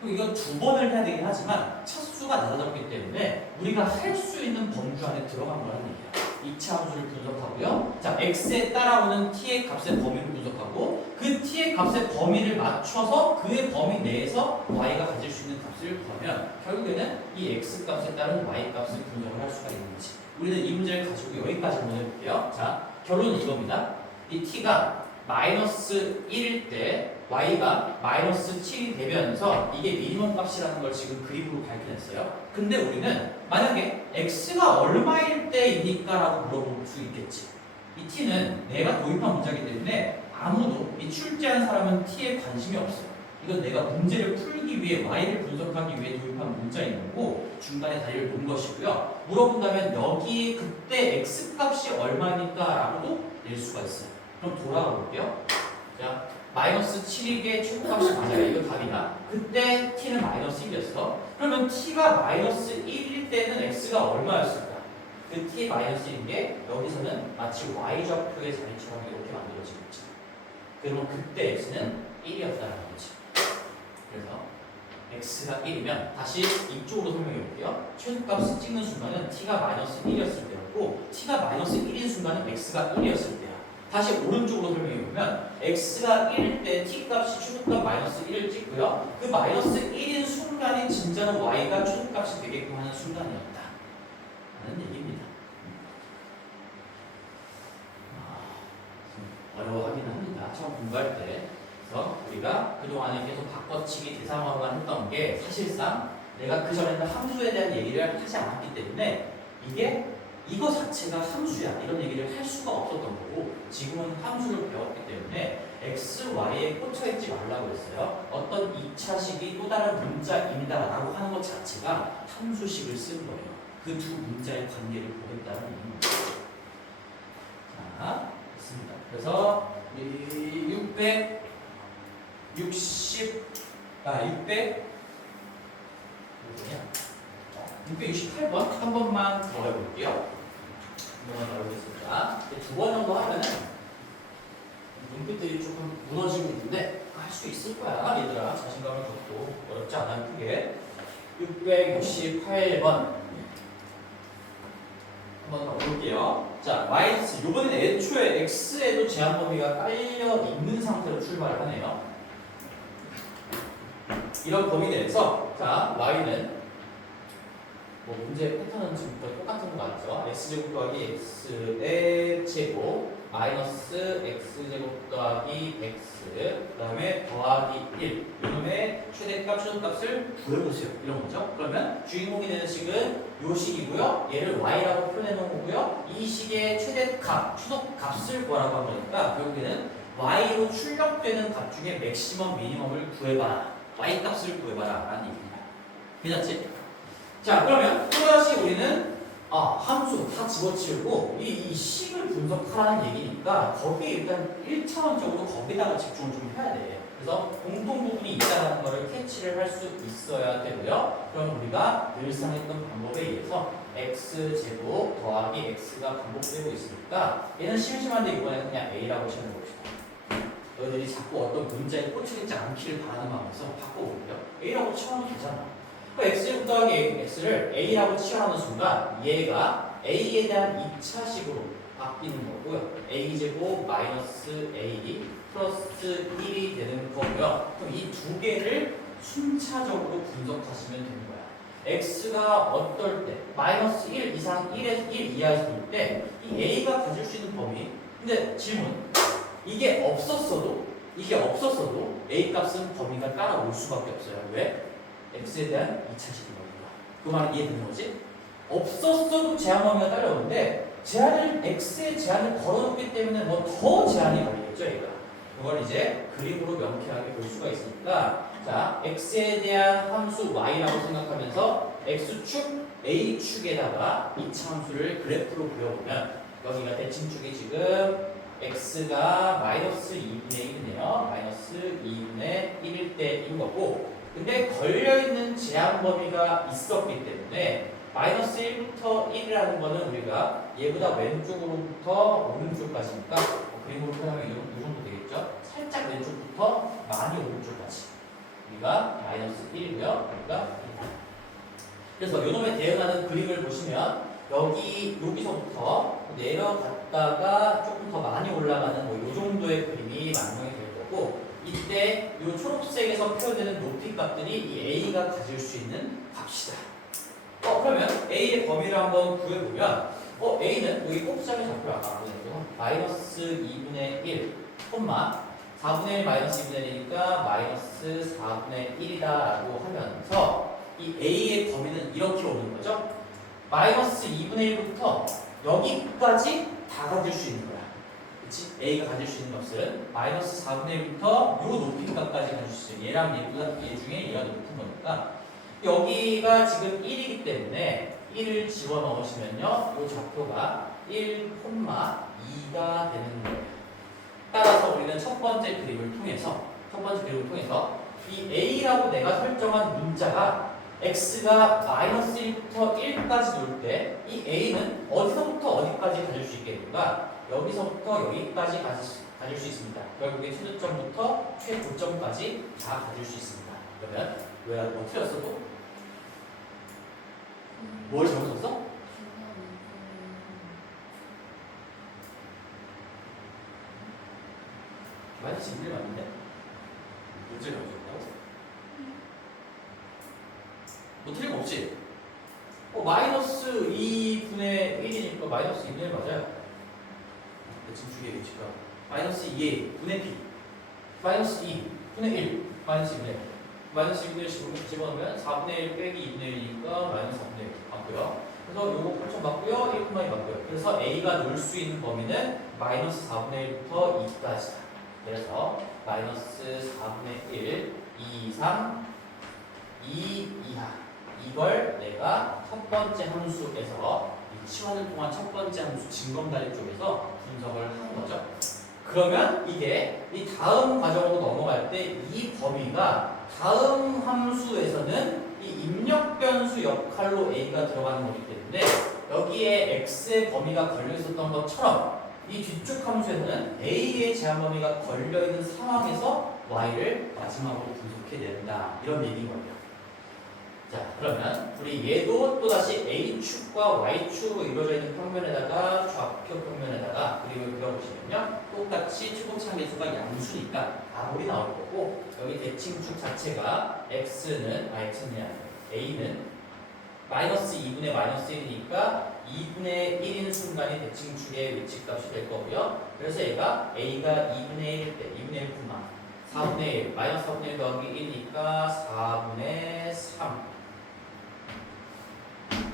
그럼 이건 두 번을 해야 되긴 하지만 차수가 낮아졌기 때문에 우리가 할 수 있는 범주 안에 들어간 거라는 얘기야. 2차 함수를 분석하고요. 자, x에 따라오는 t의 값의 범위를 분석하고 그 t의 값의 범위를 맞춰서 그의 범위 내에서 y가 가질 수 있는 값을 구하면 결국에는 이 x 값에 따른 y 값을 분석을 할 수가 있는 거지. 우리는 이 문제를 가지고 여기까지 한번 해볼게요. 자, 결론은 이겁니다. 이 t가 마이너스 1일 때 y가 마이너스 7이 되면서 이게 미니멈 값이라는 걸 지금 그림으로 밝혀냈어요. 근데 우리는 만약에 x가 얼마일 때입니까? 라고 물어볼 수 있겠지. 이 t는 내가 도입한 문제이기 때문에 아무도 이 출제한 사람은 t에 관심이 없어요. 이건 내가 문제를 풀기 위해 y를 분석하기 위해 도입한 문자인 거고 중간에 다리를 놓은 것이고요. 물어본다면 여기 그때 x 값이 얼마입니까? 라고도 낼 수가 있어요. 그럼 돌아가 볼게요. 자, 마이너스 7이게 최고값이 맞아요. 이거 답이다. 그때 t는 마이너스 1이었어. 그러면 t가 마이너스 1일 때는 x가 얼마였을까? 그 t 마이너스 1인 게 여기서는 마치 y좌표의 자리처럼 이렇게 만들어지고 있죠. 그러면 그때 x는 1이었다는 거지. 그래서 x가 1이면 다시 이쪽으로 설명해 볼게요. 최소값을 찍는 순간은 t가 마이너스 1이었을 때였고 t가 마이너스 1인 순간은 x가 1이었을 때야. 다시 오른쪽으로 설명해 보면 x가 1일 때 t값이 최소값 마이너스 1을 찍고요. 그 마이너스 1인 순간이 진짜는 y가 최소값이 되게끔 하는 순간이었다 라는 얘기입니다. 어려워하기는 합니다. 처음 공부할 때. 그래서 우리가 그동안에 계속 바꿔치기 대상화만 했던 게 사실상 내가 그전에는 함수에 대한 얘기를 하지 않았기 때문에 이거 자체가 함수야 이런 얘기를 할 수가 없었던 거고 지금은 함수를 배웠기 때문에 x, y에 꽂혀있지 말라고 했어요. 어떤 2차식이 또 다른 문자입니다 라고 하는 것 자체가 함수식을 쓴 거예요. 그 두 문자의 관계를 보겠다는 얘기입니다. 자, 됐습니다. 그래서 668번 한 번만 더 해볼게요. 한번 더 해보겠습니다. 두 번 정도 하면은 눈빛들이 조금 무너지고 있는데 할 수 있을 거야 얘들아. 자신감을 갖고 어렵지 않아요 크게. 668번 한번 더 볼게요. 자, 마이너스 이번에는 애초에 x에도 제한 범위가 깔려 있는 상태로 출발을 하네요. 이런 범위 내에서 자 y는 뭐 문제 패턴은 지금부터 똑같은 거 맞죠? x제곱 더하기 x의 제곱 마이너스 x제곱 더하기 x 그 다음에 더하기 1 이놈의 최대값 최소값을 구해보세요. 이런 거죠. 그러면 주인공이 되는 식은 요 식이고요. 얘를 y라고 표현해 놓은 거고요. 이 식의 최대값, 최소값을 구하라고 한 거니까 결국에는 y로 출력되는 값 중에 맥시멈, 미니멈을 구해봐라. y 값을 구해봐라 라는 얘기입니다. 괜찮지? 자, 그러면 또다시 우리는 함수 다 집어치우고 이 식을 분석하라는 얘기니까 거기에 일단 1차원적으로 거기다가 집중을 좀 해야 돼. 그래서 공통 부분이 있다는 거를 캐치를 할 수 있어야 되고요. 그럼 우리가 늘상 했던 방법에 의해서 x제곱 더하기 x가 반복되고 있으니까 얘는 심심한데 이번에는 그냥 a라고 채워봅시다. 너희들이 자꾸 어떤 문제에 꽂혀있지 않기를 바라는 마음에서 바꿔볼게요. a라고 채워놓으면 되잖아. x제곱 더하기 x를 a라고 치환하는 순간 얘가 a에 대한 2차식으로 바뀌는 거고요. a제곱 마이너스 a 플러스 1이 되는 거고요. 그럼 이 두 개를 순차적으로 분석하시면 되는 거야. x가 어떨 때 마이너스 1 이상 1에서 1 이하에서 볼 때 이 a가 가질 수 있는 범위. 근데 질문, 이게 없었어도 a 값은 범위가 따라올 수밖에 없어요. 왜? x에 대한 2차 지름이니까. 그 말은 이해되는 거지? 없었어도 제한 범위가 따라오는데 x에 제한을 걸어놓기 때문에 뭐 더 제한이 걸리겠죠, 얘가. 그걸 이제 그림으로 명쾌하게 볼 수가 있으니까, 자, x에 대한 함수 y라고 생각하면서 x축, a축에다가 이차 함수를 그래프로 그려보면 여기가 대칭축이 지금 x가 마이너스 2분의 1이네요. 마이너스 2분의 1일 때인 거고, 근데 걸려있는 제한 범위가 있었기 때문에 마이너스 1부터 1이라는 거는 우리가 얘보다 왼쪽으로부터 오른쪽까지니까 그림으로 표현하면 이 정도 되겠죠? 살짝 왼쪽부터 많이 오른쪽까지 우리가 마이너스 1이고요. 우리가 1. 그래서 요놈에 대응하는 그림을 보시면 여기서부터 내려갔다가 조금 더 많이 올라가는 뭐 요 정도의 그림이 만성이 될 거고, 이때 요 초록색에서 표현되는 높이 값들이 이 a가 가질 수 있는 값이다. 그러면 a의 범위를 한번 구해보면 a는 여기 곱셈을 잡고 아까 보냈죠. 마이너스 2분의 1, 4분의 1 마이너스 2분의 1이니까 마이너스 4분의 1이다라고 하면서 이 a의 범위는 이렇게 오는 거죠. 마이너스 2분의 1부터 여기까지 다 가질 수 있는 거야. 그치? a가 가질 수 있는 값은 마이너스 4분의 1부터 요 높이 값까지 가질 수 있어요. 얘랑 얘 중에 얘가 높은 거니까 여기가 지금 1이기 때문에 1을 집어넣으시면요, 이 좌표가 1,2가 되는 거예요. 따라서 우리는 첫 번째 그림을 통해서 이 a라고 내가 설정한 문자가 x가 마이너스 1부터 1까지 놓을 때 이 a는 어디서부터 어디까지 가질 수 있겠는가? 여기서부터 여기까지 가질 수 있습니다. 결국에 최저점부터 최고점까지 다 가질 수 있습니다. 그러면 왜 뭐 틀렸어도? 뭘 잘못했어? 마이너스 2분의 맞는데? 문제가 어디였다고? 뭐 틀린 거 없지? 마이너스 2분의 1이니까 마이너스 2분의 1 맞아요. 지금 주기의 위치가 마이너스 2의 분의 b 마이너스 2분의 1 마이너스 2분의 1 마이너스 2분의 1 집어넣으면 4분의 1 빼기 2분의 1이니까 마이너스 4분의 1 맞고요. 그래서 요거 8천 맞고요. 1,2 맞고요. 그래서 a가 놓을 수 있는 범위는 마이너스 4분의 1부터 2까지다. 그래서 마이너스 4분의 1, 2 이상, 2 이하. 이걸 내가 첫 번째 함수에서 치환을 통한 첫 번째 함수 징검다리 쪽에서 분석을 한 거죠. 그러면 이게 이 다음 과정으로 넘어갈 때 이 범위가 다음 함수에서는 이 입력 변수 역할로 a가 들어가는 거기 때문에 여기에 x의 범위가 걸려 있었던 것처럼 이 뒤쪽 함수에서는 a의 제한 범위가 걸려 있는 상황에서 y를 마지막으로 분석해낸다, 이런 얘기인 거예요. 자, 그러면 우리 얘도 또다시 A축과 Y축으로 이루어져 있는 평면에다가 좌표 평면에다가 그림을 그려보시면요, 똑같이 최고차 계수가 양수니까 아무리 나올 거고, 여기 대칭축 자체가 X는 A는 마이너스 2분의 마이너스 1이니까 2분의 1인 순간이 대칭축의 위치값이 될 거고요. 그래서 얘가 A가 2분의 1일 때 2분의 1, 4분의 1 마이너스 4분의 1 더하기 1이니까 4분의 3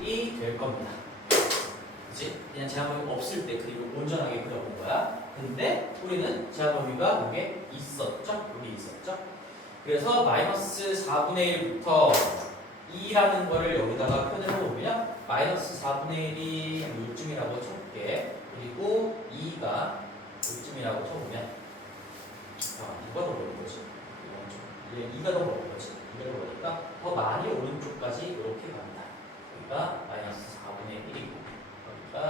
이 될 겁니다. 그치? 그냥 제한 범위 없을 때 그림을 온전하게 그려본 거야. 근데 우리는 제한 범위가 이게 있었죠? 여기 있었죠? 그래서 마이너스 4분의 1부터 2라는 거를 여기다가 표현을 해보면 마이너스 4분의 1이 요쯤이라고 쳐볼게. 그리고 2가 요쯤이라고 쳐보면 누가 더 멀은 거지? 이건 2가 더 멀은 거지. 2가 더 멀으니까 더 많이 오른쪽까지 이렇게 갑니다. 그러니까 마이너스 4분의 1이고 그러니까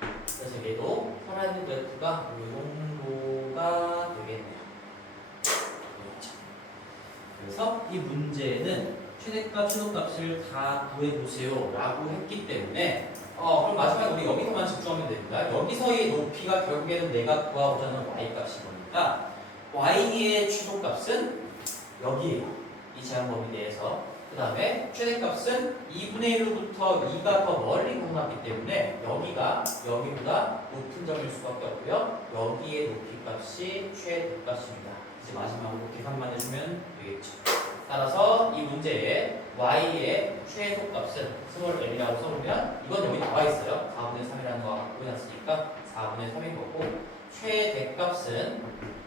그래서 얘도 살아있는 그래프가 이 정도가 되겠네요. 그렇죠. 그래서 이 문제는 최대값, 최소값을 다 구해보세요 라고 했기 때문에 그럼 마지막에 우리 여기서만 집중하면 됩니다. 여기서의 높이가 결국에는 내가 구하고자 하는 y값인 겁니다. 보니까 y의 최소값은 여기에요. 이 제한범위 내에서. 그 다음에 최대값은 2분의 1로부터 2가 더 멀리 가져갔기 때문에 여기가 여기보다 높은 점일 수밖에 없고요. 여기의 높이값이 최대값입니다. 이제 마지막으로 계산만 해주면 되겠죠. 따라서 이 문제에 y의 최소값은 스몰 l이라고 써보면 이건 여기 나와 있어요. 4분의 3이라는 거 보여놨으니까 4분의 3인 거고 최대값은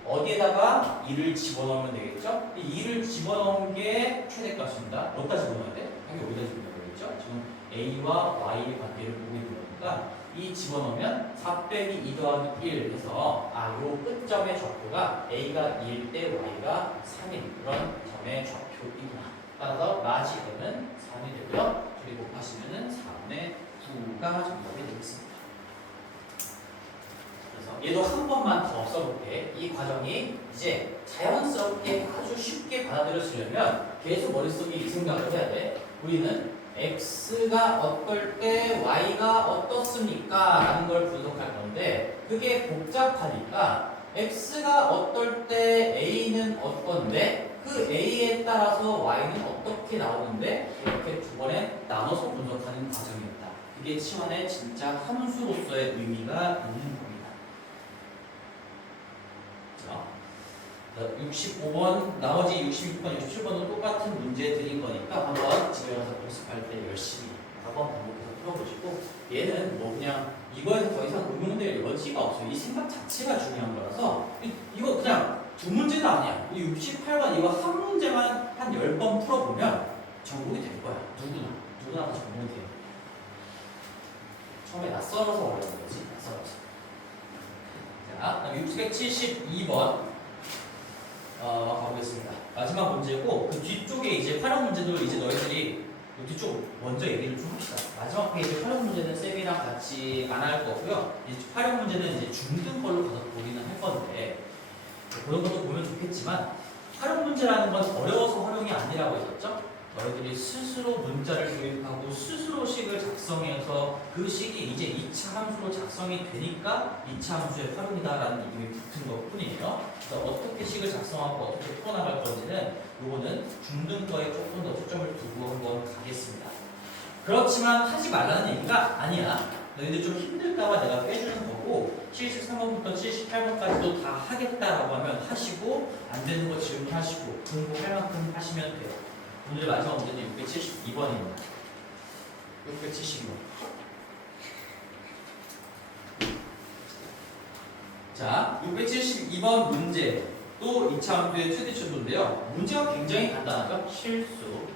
어디에다가 2를 집어넣으면 되겠죠? 이 2를 집어넣은 게 최대값입니다. 여기다 집어넣어야 돼? 당연히 여기다 집어넣어야 되겠죠? 지금 a와 y의 관계를 보고 있는 거니까 이 집어넣으면 4 빼기 2 더하기 1 해서 요 끝점의 좌표가 a가 2일 때 y가 3인 그런 점의 좌표이구나. 따라서 라지는 3이 되고요. 둘이 곱하시면은 4분의 9가 정답이 되겠습니다. 얘도 한 번만 더 써볼게. 이 과정이 이제 자연스럽게 아주 쉽게 받아들여지려면 계속 머릿속에 이 생각을 해야 돼. 우리는 x가 어떨 때 y가 어떻습니까? 라는 걸 분석할 건데 그게 복잡하니까 x가 어떨 때 a는 어떤데 그 a에 따라서 y는 어떻게 나오는데 이렇게 두 번에 나눠서 분석하는 과정이었다. 그게 치환의 진짜 함수로서의 의미가 있는 겁니다. 65번, 나머지 66번, 67번도 똑같은 문제 드린 거니까 한번 집에 가서 복습할 때 열심히 한번 반복해서 풀어보시고 얘는 뭐 그냥 이거에서 더 이상 의문될 여지가 없어요. 이 생각 자체가 중요한 거라서 이거 그냥 두 문제도 아니야. 이 68번 이거 한 문제만 한 10번 풀어보면 정복이 될 거야. 누구나 다 정복이 돼요. 처음에 낯설어서 어려운 거지. 낯설어서. 자, 672번 가보겠습니다. 마지막 문제고 그 뒤쪽에 이제 활용 문제도 이제 너희들이 그 뒤쪽 먼저 얘기를 좀 합시다. 마지막 페이지 활용 문제는 쌤이랑 같이 안 할 거고요. 이제 활용 문제는 이제 중등 걸로 가서 보기는 할 건데 그런 것도 보면 좋겠지만 활용 문제라는 건 어려워서 활용이 아니라고 했었죠. 너희들이 스스로 문자를 도입하고 스스로 식을 작성해서 그 식이 이제 2차 함수로 작성이 되니까 2차 함수의 활용이다라는 이름이 붙은 것 뿐이에요. 그래서 어떻게 식을 작성하고 어떻게 풀어나갈 건지는 요거는 중등거에 조금 더 초점을 두고 한번 가겠습니다. 그렇지만 하지 말라는 얘기가 아니야. 너희들 좀 힘들까봐 내가 빼주는 거고 73번부터 78번까지도 다 하겠다라고 하면 하시고 안 되는 거 질문하시고 공부할 만큼 하시면 돼요. 오늘 마지막 문제는 672번입니다. 672번. 자, 672번 문제. 또 2차 함수의 최대 최소인데요. 문제가 굉장히 간단하죠? 실수.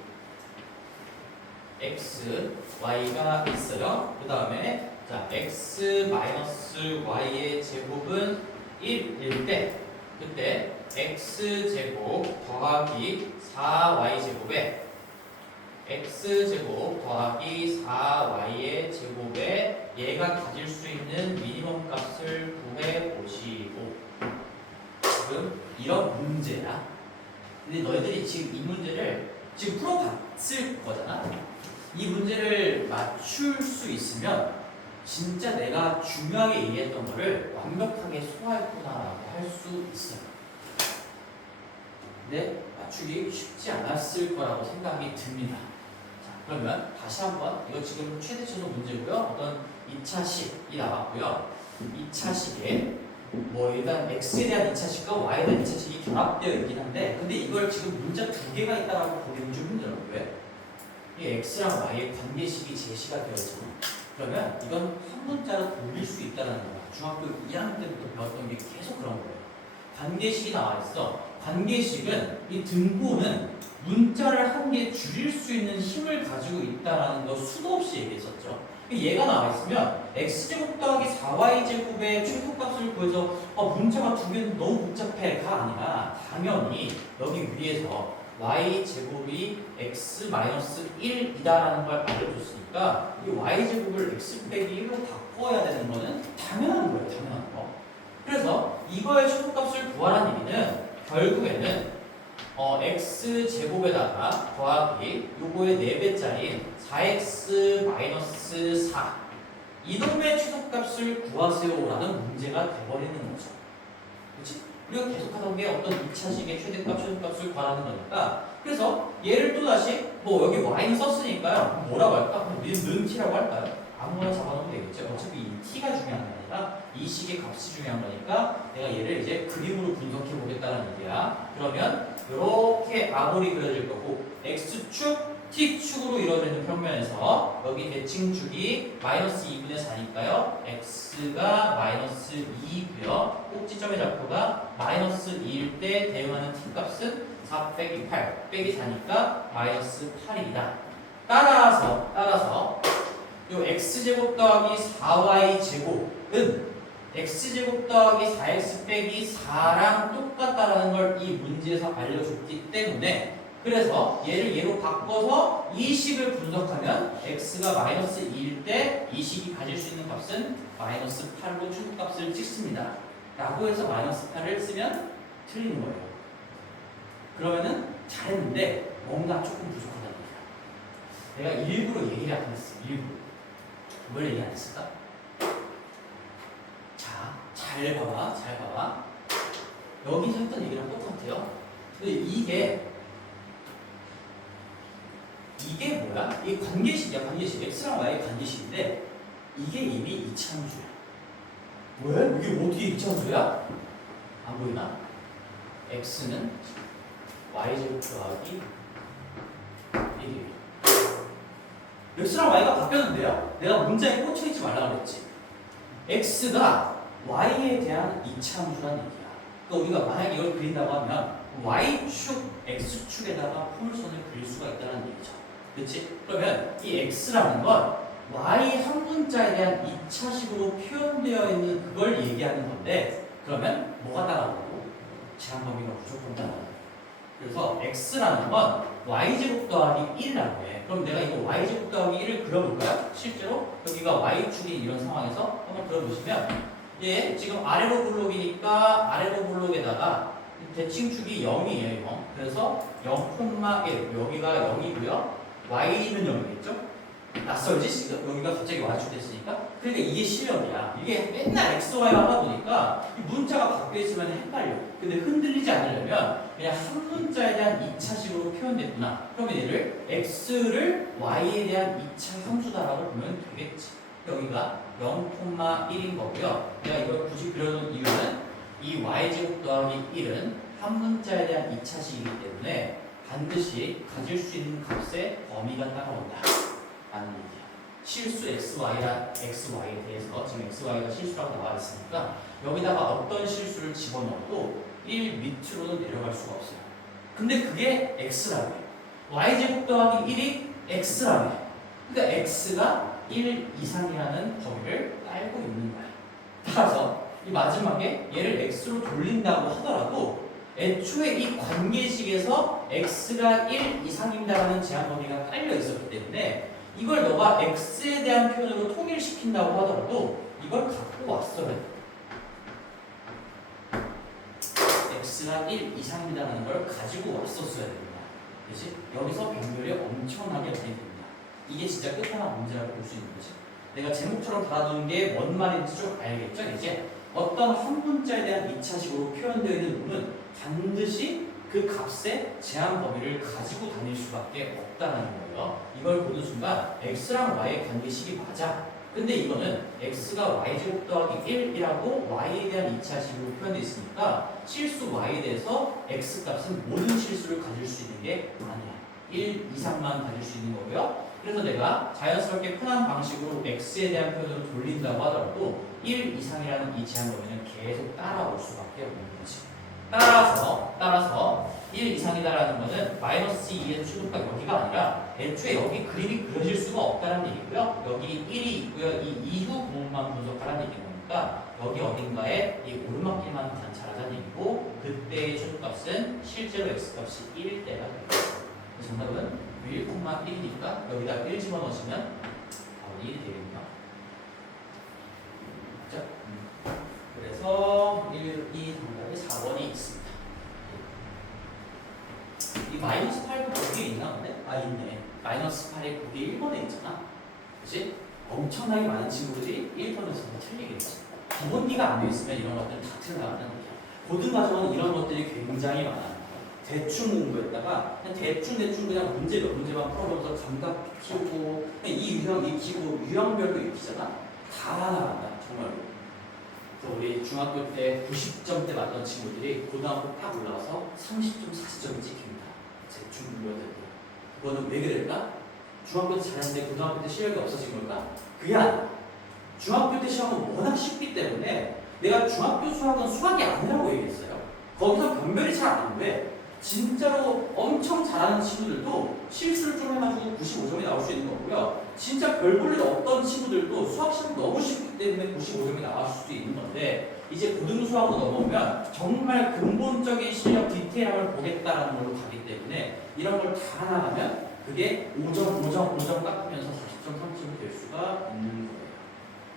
x, y가 있어요. 그 다음에 자, x-y의 제곱은 1일 때 그때 x제곱 더하기 4y제곱에 x제곱 더하기 4y의 제곱에 얘가 가질 수 있는 미니멈 값을 구해보시고 지금 이런 문제야. 근데 너희들이 지금 이 문제를 지금 풀어봤을 거잖아. 이 문제를 맞출 수 있으면 진짜 내가 중요하게 얘기했던 거를 완벽하게 소화했구나라고 할 수 있어요. 근데 맞추기 쉽지 않았을 거라고 생각이 듭니다. 자, 그러면 다시 한번 이거 지금 최대 최소 문제고요. 어떤 2차식이 나왔고요. 2차식에 뭐 일단 x에 대한 2차식과 y에 대한 2차식이 결합되어 있긴 한데 근데 이걸 지금 문자 두 개가 있다라고 보기는 좀 힘들어요. 왜? 이 x랑 y의 관계식이 제시가 되어 있잖아. 그러면 이건 한 문자로 돌릴 수 있다는 거야. 중학교 2학년 때부터 배웠던 게 계속 그런 거예요. 관계식이 나와 있어. 관계식은 이 등호는 문자를 한 개 줄일 수 있는 힘을 가지고 있다는 거 수도 없이 얘기했었죠. 얘가 나와 있으면 x제곱 더하기 4y제곱의 최소값을 구해서 문자가 두 개는 너무 복잡해가 아니라 당연히 여기 위에서 y제곱이 x-1이다라는 걸 알려줬으니까 이 y제곱을 x 빼기 1로 바꿔야 되는 거는 당연한 거예요. 당연한 거. 그래서 이거의 최소값을 구하라는 얘기는 결국에는 x제곱에다가 더하기 요거의 4배짜리인 4x-4 이놈의 최소값을 구하세요라는 문제가 돼버리는 거죠. 그렇지? 우리가 계속 하던 게 어떤 2차식의 최대값, 최소값을 구하는 거니까 그래서 얘를 또다시 뭐 여기 y는 썼으니까요. 뭐라고 할까? 는 t라고 할까요? 아무거나 잡아놓으면 되겠죠. 어차피 이 t가 중요한 게 아니라 이 식의 값이 중요한 거니까 내가 얘를 이제 그림으로 분석해 보겠다는 얘기야. 그러면 이렇게 아볼이 그려질 거고 x축, t축으로 이루어져 있는 평면에서 여기 대칭축이 마이너스 2분의 4니까요. x가 마이너스 2고요. 꼭지점의 좌표가 마이너스 2일 때 대응하는 t값은 4 빼기 8 빼기 4니까 마이너스 8이다. 따라서 요 x제곱 더하기 4y제곱은 x제곱 더하기 4x 빼기 4랑 똑같다라는 걸 이 문제에서 알려줬기 때문에 그래서 얘를 얘로 바꿔서 이 식을 분석하면 x가 마이너스 2일 때 이 식이 가질 수 있는 값은 마이너스 8로 최소값을 찍습니다. 라고 해서 마이너스 8을 쓰면 틀리는 거예요. 그러면은 잘했는데 뭔가 조금 부족하다는 얘기야. 내가 일부러 얘기를 안 했어. 일부러. 뭘 얘기 안 했을까? 자, 잘 봐봐. 여기서 했던 얘기랑 똑같아요. 근데 이게 뭐야? 이게 관계식이야, 관계식. x랑 y의 관계식인데 이게 이미 이차함수야. 왜? 이게 어떻게 이차함수야? 안 보이나? x는 y제곱 더하기 1이에요. x랑 y가 바뀌었는데요? 내가 문자에 꽂혀있지 말라고 그랬지. x가 y에 대한 이차함수라는 얘기야. 그러니까 우리가 만약에 이걸 그린다고 하면 y축, x축에다가 포물선을 그릴 수가 있다는 얘기죠. 그렇지? 그러면 이 x라는 건 y 한 문자에 대한 2차식으로 표현되어 있는 그걸 얘기하는 건데 그러면 뭐가 따라오고? 제한 범위가 무조건 따라와요. 그래서 x라는 건 y제곱 더하기 1이라고 해. 그럼 내가 이거 y제곱 더하기 1을 그려볼까요? 실제로 여기가 y축인 이런 상황에서 한번 그려보시면 얘 지금 아래로 블록이니까 아래로 블록에다가 대칭축이 0이에요. 0. 그래서 0,1 여기가 0이고요. y는 0이겠죠? 낯설지? 여기가 갑자기 y축 됐으니까. 그러니까 이게 실력이야. 이게 맨날 x, y가 하다 보니까 이 문자가 바뀌어 있으면 헷갈려. 근데 흔들리지 않으려면 그냥 한 문자에 대한 2차식으로 표현됐구나. 그러면 얘를 x를 y에 대한 2차 함수다라고 보면 되겠지. 여기가 0,1인 거고요. 내가 이걸 굳이 그려놓은 이유는 이 y제곱 더하기 1은 한 문자에 대한 2차식이기 때문에 반드시 가질 수 있는 값의 범위가 따라온다 라는 얘기야. 실수 xy에 대해서 지금 xy가 실수라고 나와 있으니까 여기다가 어떤 실수를 집어넣어도 1 밑으로는 내려갈 수가 없어요. 근데 그게 x라고 해요. y제곱 더하기 1이 x라고 해요. 그러니까 x가 1 이상이라는 범위를 깔고 있는 거야. 따라서 이 마지막에 얘를 x로 돌린다고 하더라도 애초에 이 관계식에서 x가 1 이상입니다라는 제한 범위가 깔려 있었기 때문에 이걸 너가 x에 대한 표현으로 통일시킨다고 하더라도 이걸 갖고 왔어야 돼. x가 1 이상입니다라는 걸 가지고 왔었어야 됩니다. 그치? 여기서 변별이 엄청나게 많이 됩니다. 이게 진짜 끝판왕 문제라고 볼 수 있는 거지. 내가 제목처럼 달아두는 게 뭔 말인지 좀 알겠죠? 이제 어떤 한 문자에 대한 2차식으로 표현되어 있는 놈은 반드시 그 값의 제한 범위를 가지고 다닐 수밖에 없다는 거예요. 이걸 보는 순간 x랑 y의 관계식이 맞아. 근데 이거는 x가 y제곱 더하기 1이라고 y에 대한 2차식으로 표현되어 있으니까 실수 y에 대해서 x값은 모든 실수를 가질 수 있는 게 아니야. 1 이상만 가질 수 있는 거고요. 그래서 내가 자연스럽게 편한 방식으로 x에 대한 표현으로 돌린다고 하더라도 1 이상이라는 이 제한 범위는 계속 따라올 수밖에 없는 거지. 따라서 1 이상이다라는 것은 마이너스 2의 최소값 여기가 아니라 애초에 여기 그림이 그려질 수가 없다는 얘기고요. 여기 1이 있고요. 이 이후 부분만 분석하라는 얘기인 거니까 여기 어딘가에 이 오르막길만 관찰하자는 얘기고 그때의 최소값은 실제로 x값이 1일 때가 됩니다. 정답은 1,1이니까 여기다 1 집어넣으시면 바로 1이 되겠네요. 자, 그래서 1, 2 정답이 4번이 있습니다. 이 마이너스 8도 거기에 있나 본데? 아, 있네. 마이너스 8이 거기에 1번에 있잖아. 그치? 엄청나게 많은 친구들이 1번에서 틀리겠지. 기본기가 안 돼 있으면 이런 것들은 다 틀려나가는 거야. 고등과정은 이런 것들이 굉장히 많아요. 대충 공부했다가 그냥 대충 그냥 문제 몇 문제만 풀어보면서 감각 키우고 이 유형 익히고 유형별로 익히잖아. 다 나간다 정말로. 그래서 우리 중학교 때 90점대 맞던 친구들이 고등학교 딱 올라와서 30점, 40점이 찍힙니다. 대충 공부할 때. 그거는 왜 그럴까? 중학교 때 잘했는데 고등학교 때 실력이 없어진 걸까? 그게 아니야. 중학교 때 시험은 워낙 쉽기 때문에 내가 중학교 수학은 수학이 아니라고 얘기했어요. 거기서 변별이 잘 안 돼. 진짜로 엄청 잘하는 친구들도 실수를 좀 해가지고 95점이 나올 수 있는 거고요. 진짜 별 볼 일 없던 친구들도 수학 시험 너무 쉽기 때문에 95점이 나올 수도 있는 건데 이제 고등수학으로 넘어오면 정말 근본적인 실력 디테일함을 보겠다라는 걸로 가기 때문에 이런 걸 다 나가면 그게 5점 깎으면서 40점, 30점이 될 수가 있는 거예요.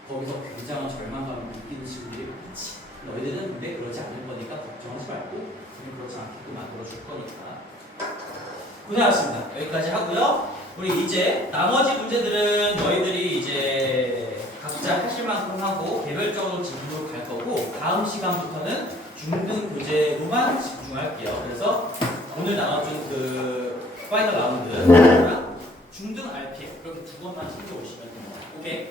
거기서 굉장한 절망감을 느끼는 친구들이 많지. 너희들은 근데 그러지 않을 거니까 걱정하지 말고 우리 그렇지 않게끔 만들어줄 거니까. 고생하셨습니다. 여기까지 하고요. 우리 이제 나머지 문제들은 너희들이 이제 각자 하실 만큼 하고 개별적으로 진도로 갈 거고 다음 시간부터는 중등 교재로만 집중할게요. 그래서 오늘 나눠준 그 파이널 라운드랑 중등 RPM 그렇게 두 번만 챙겨오시면 됩니다. 오케이.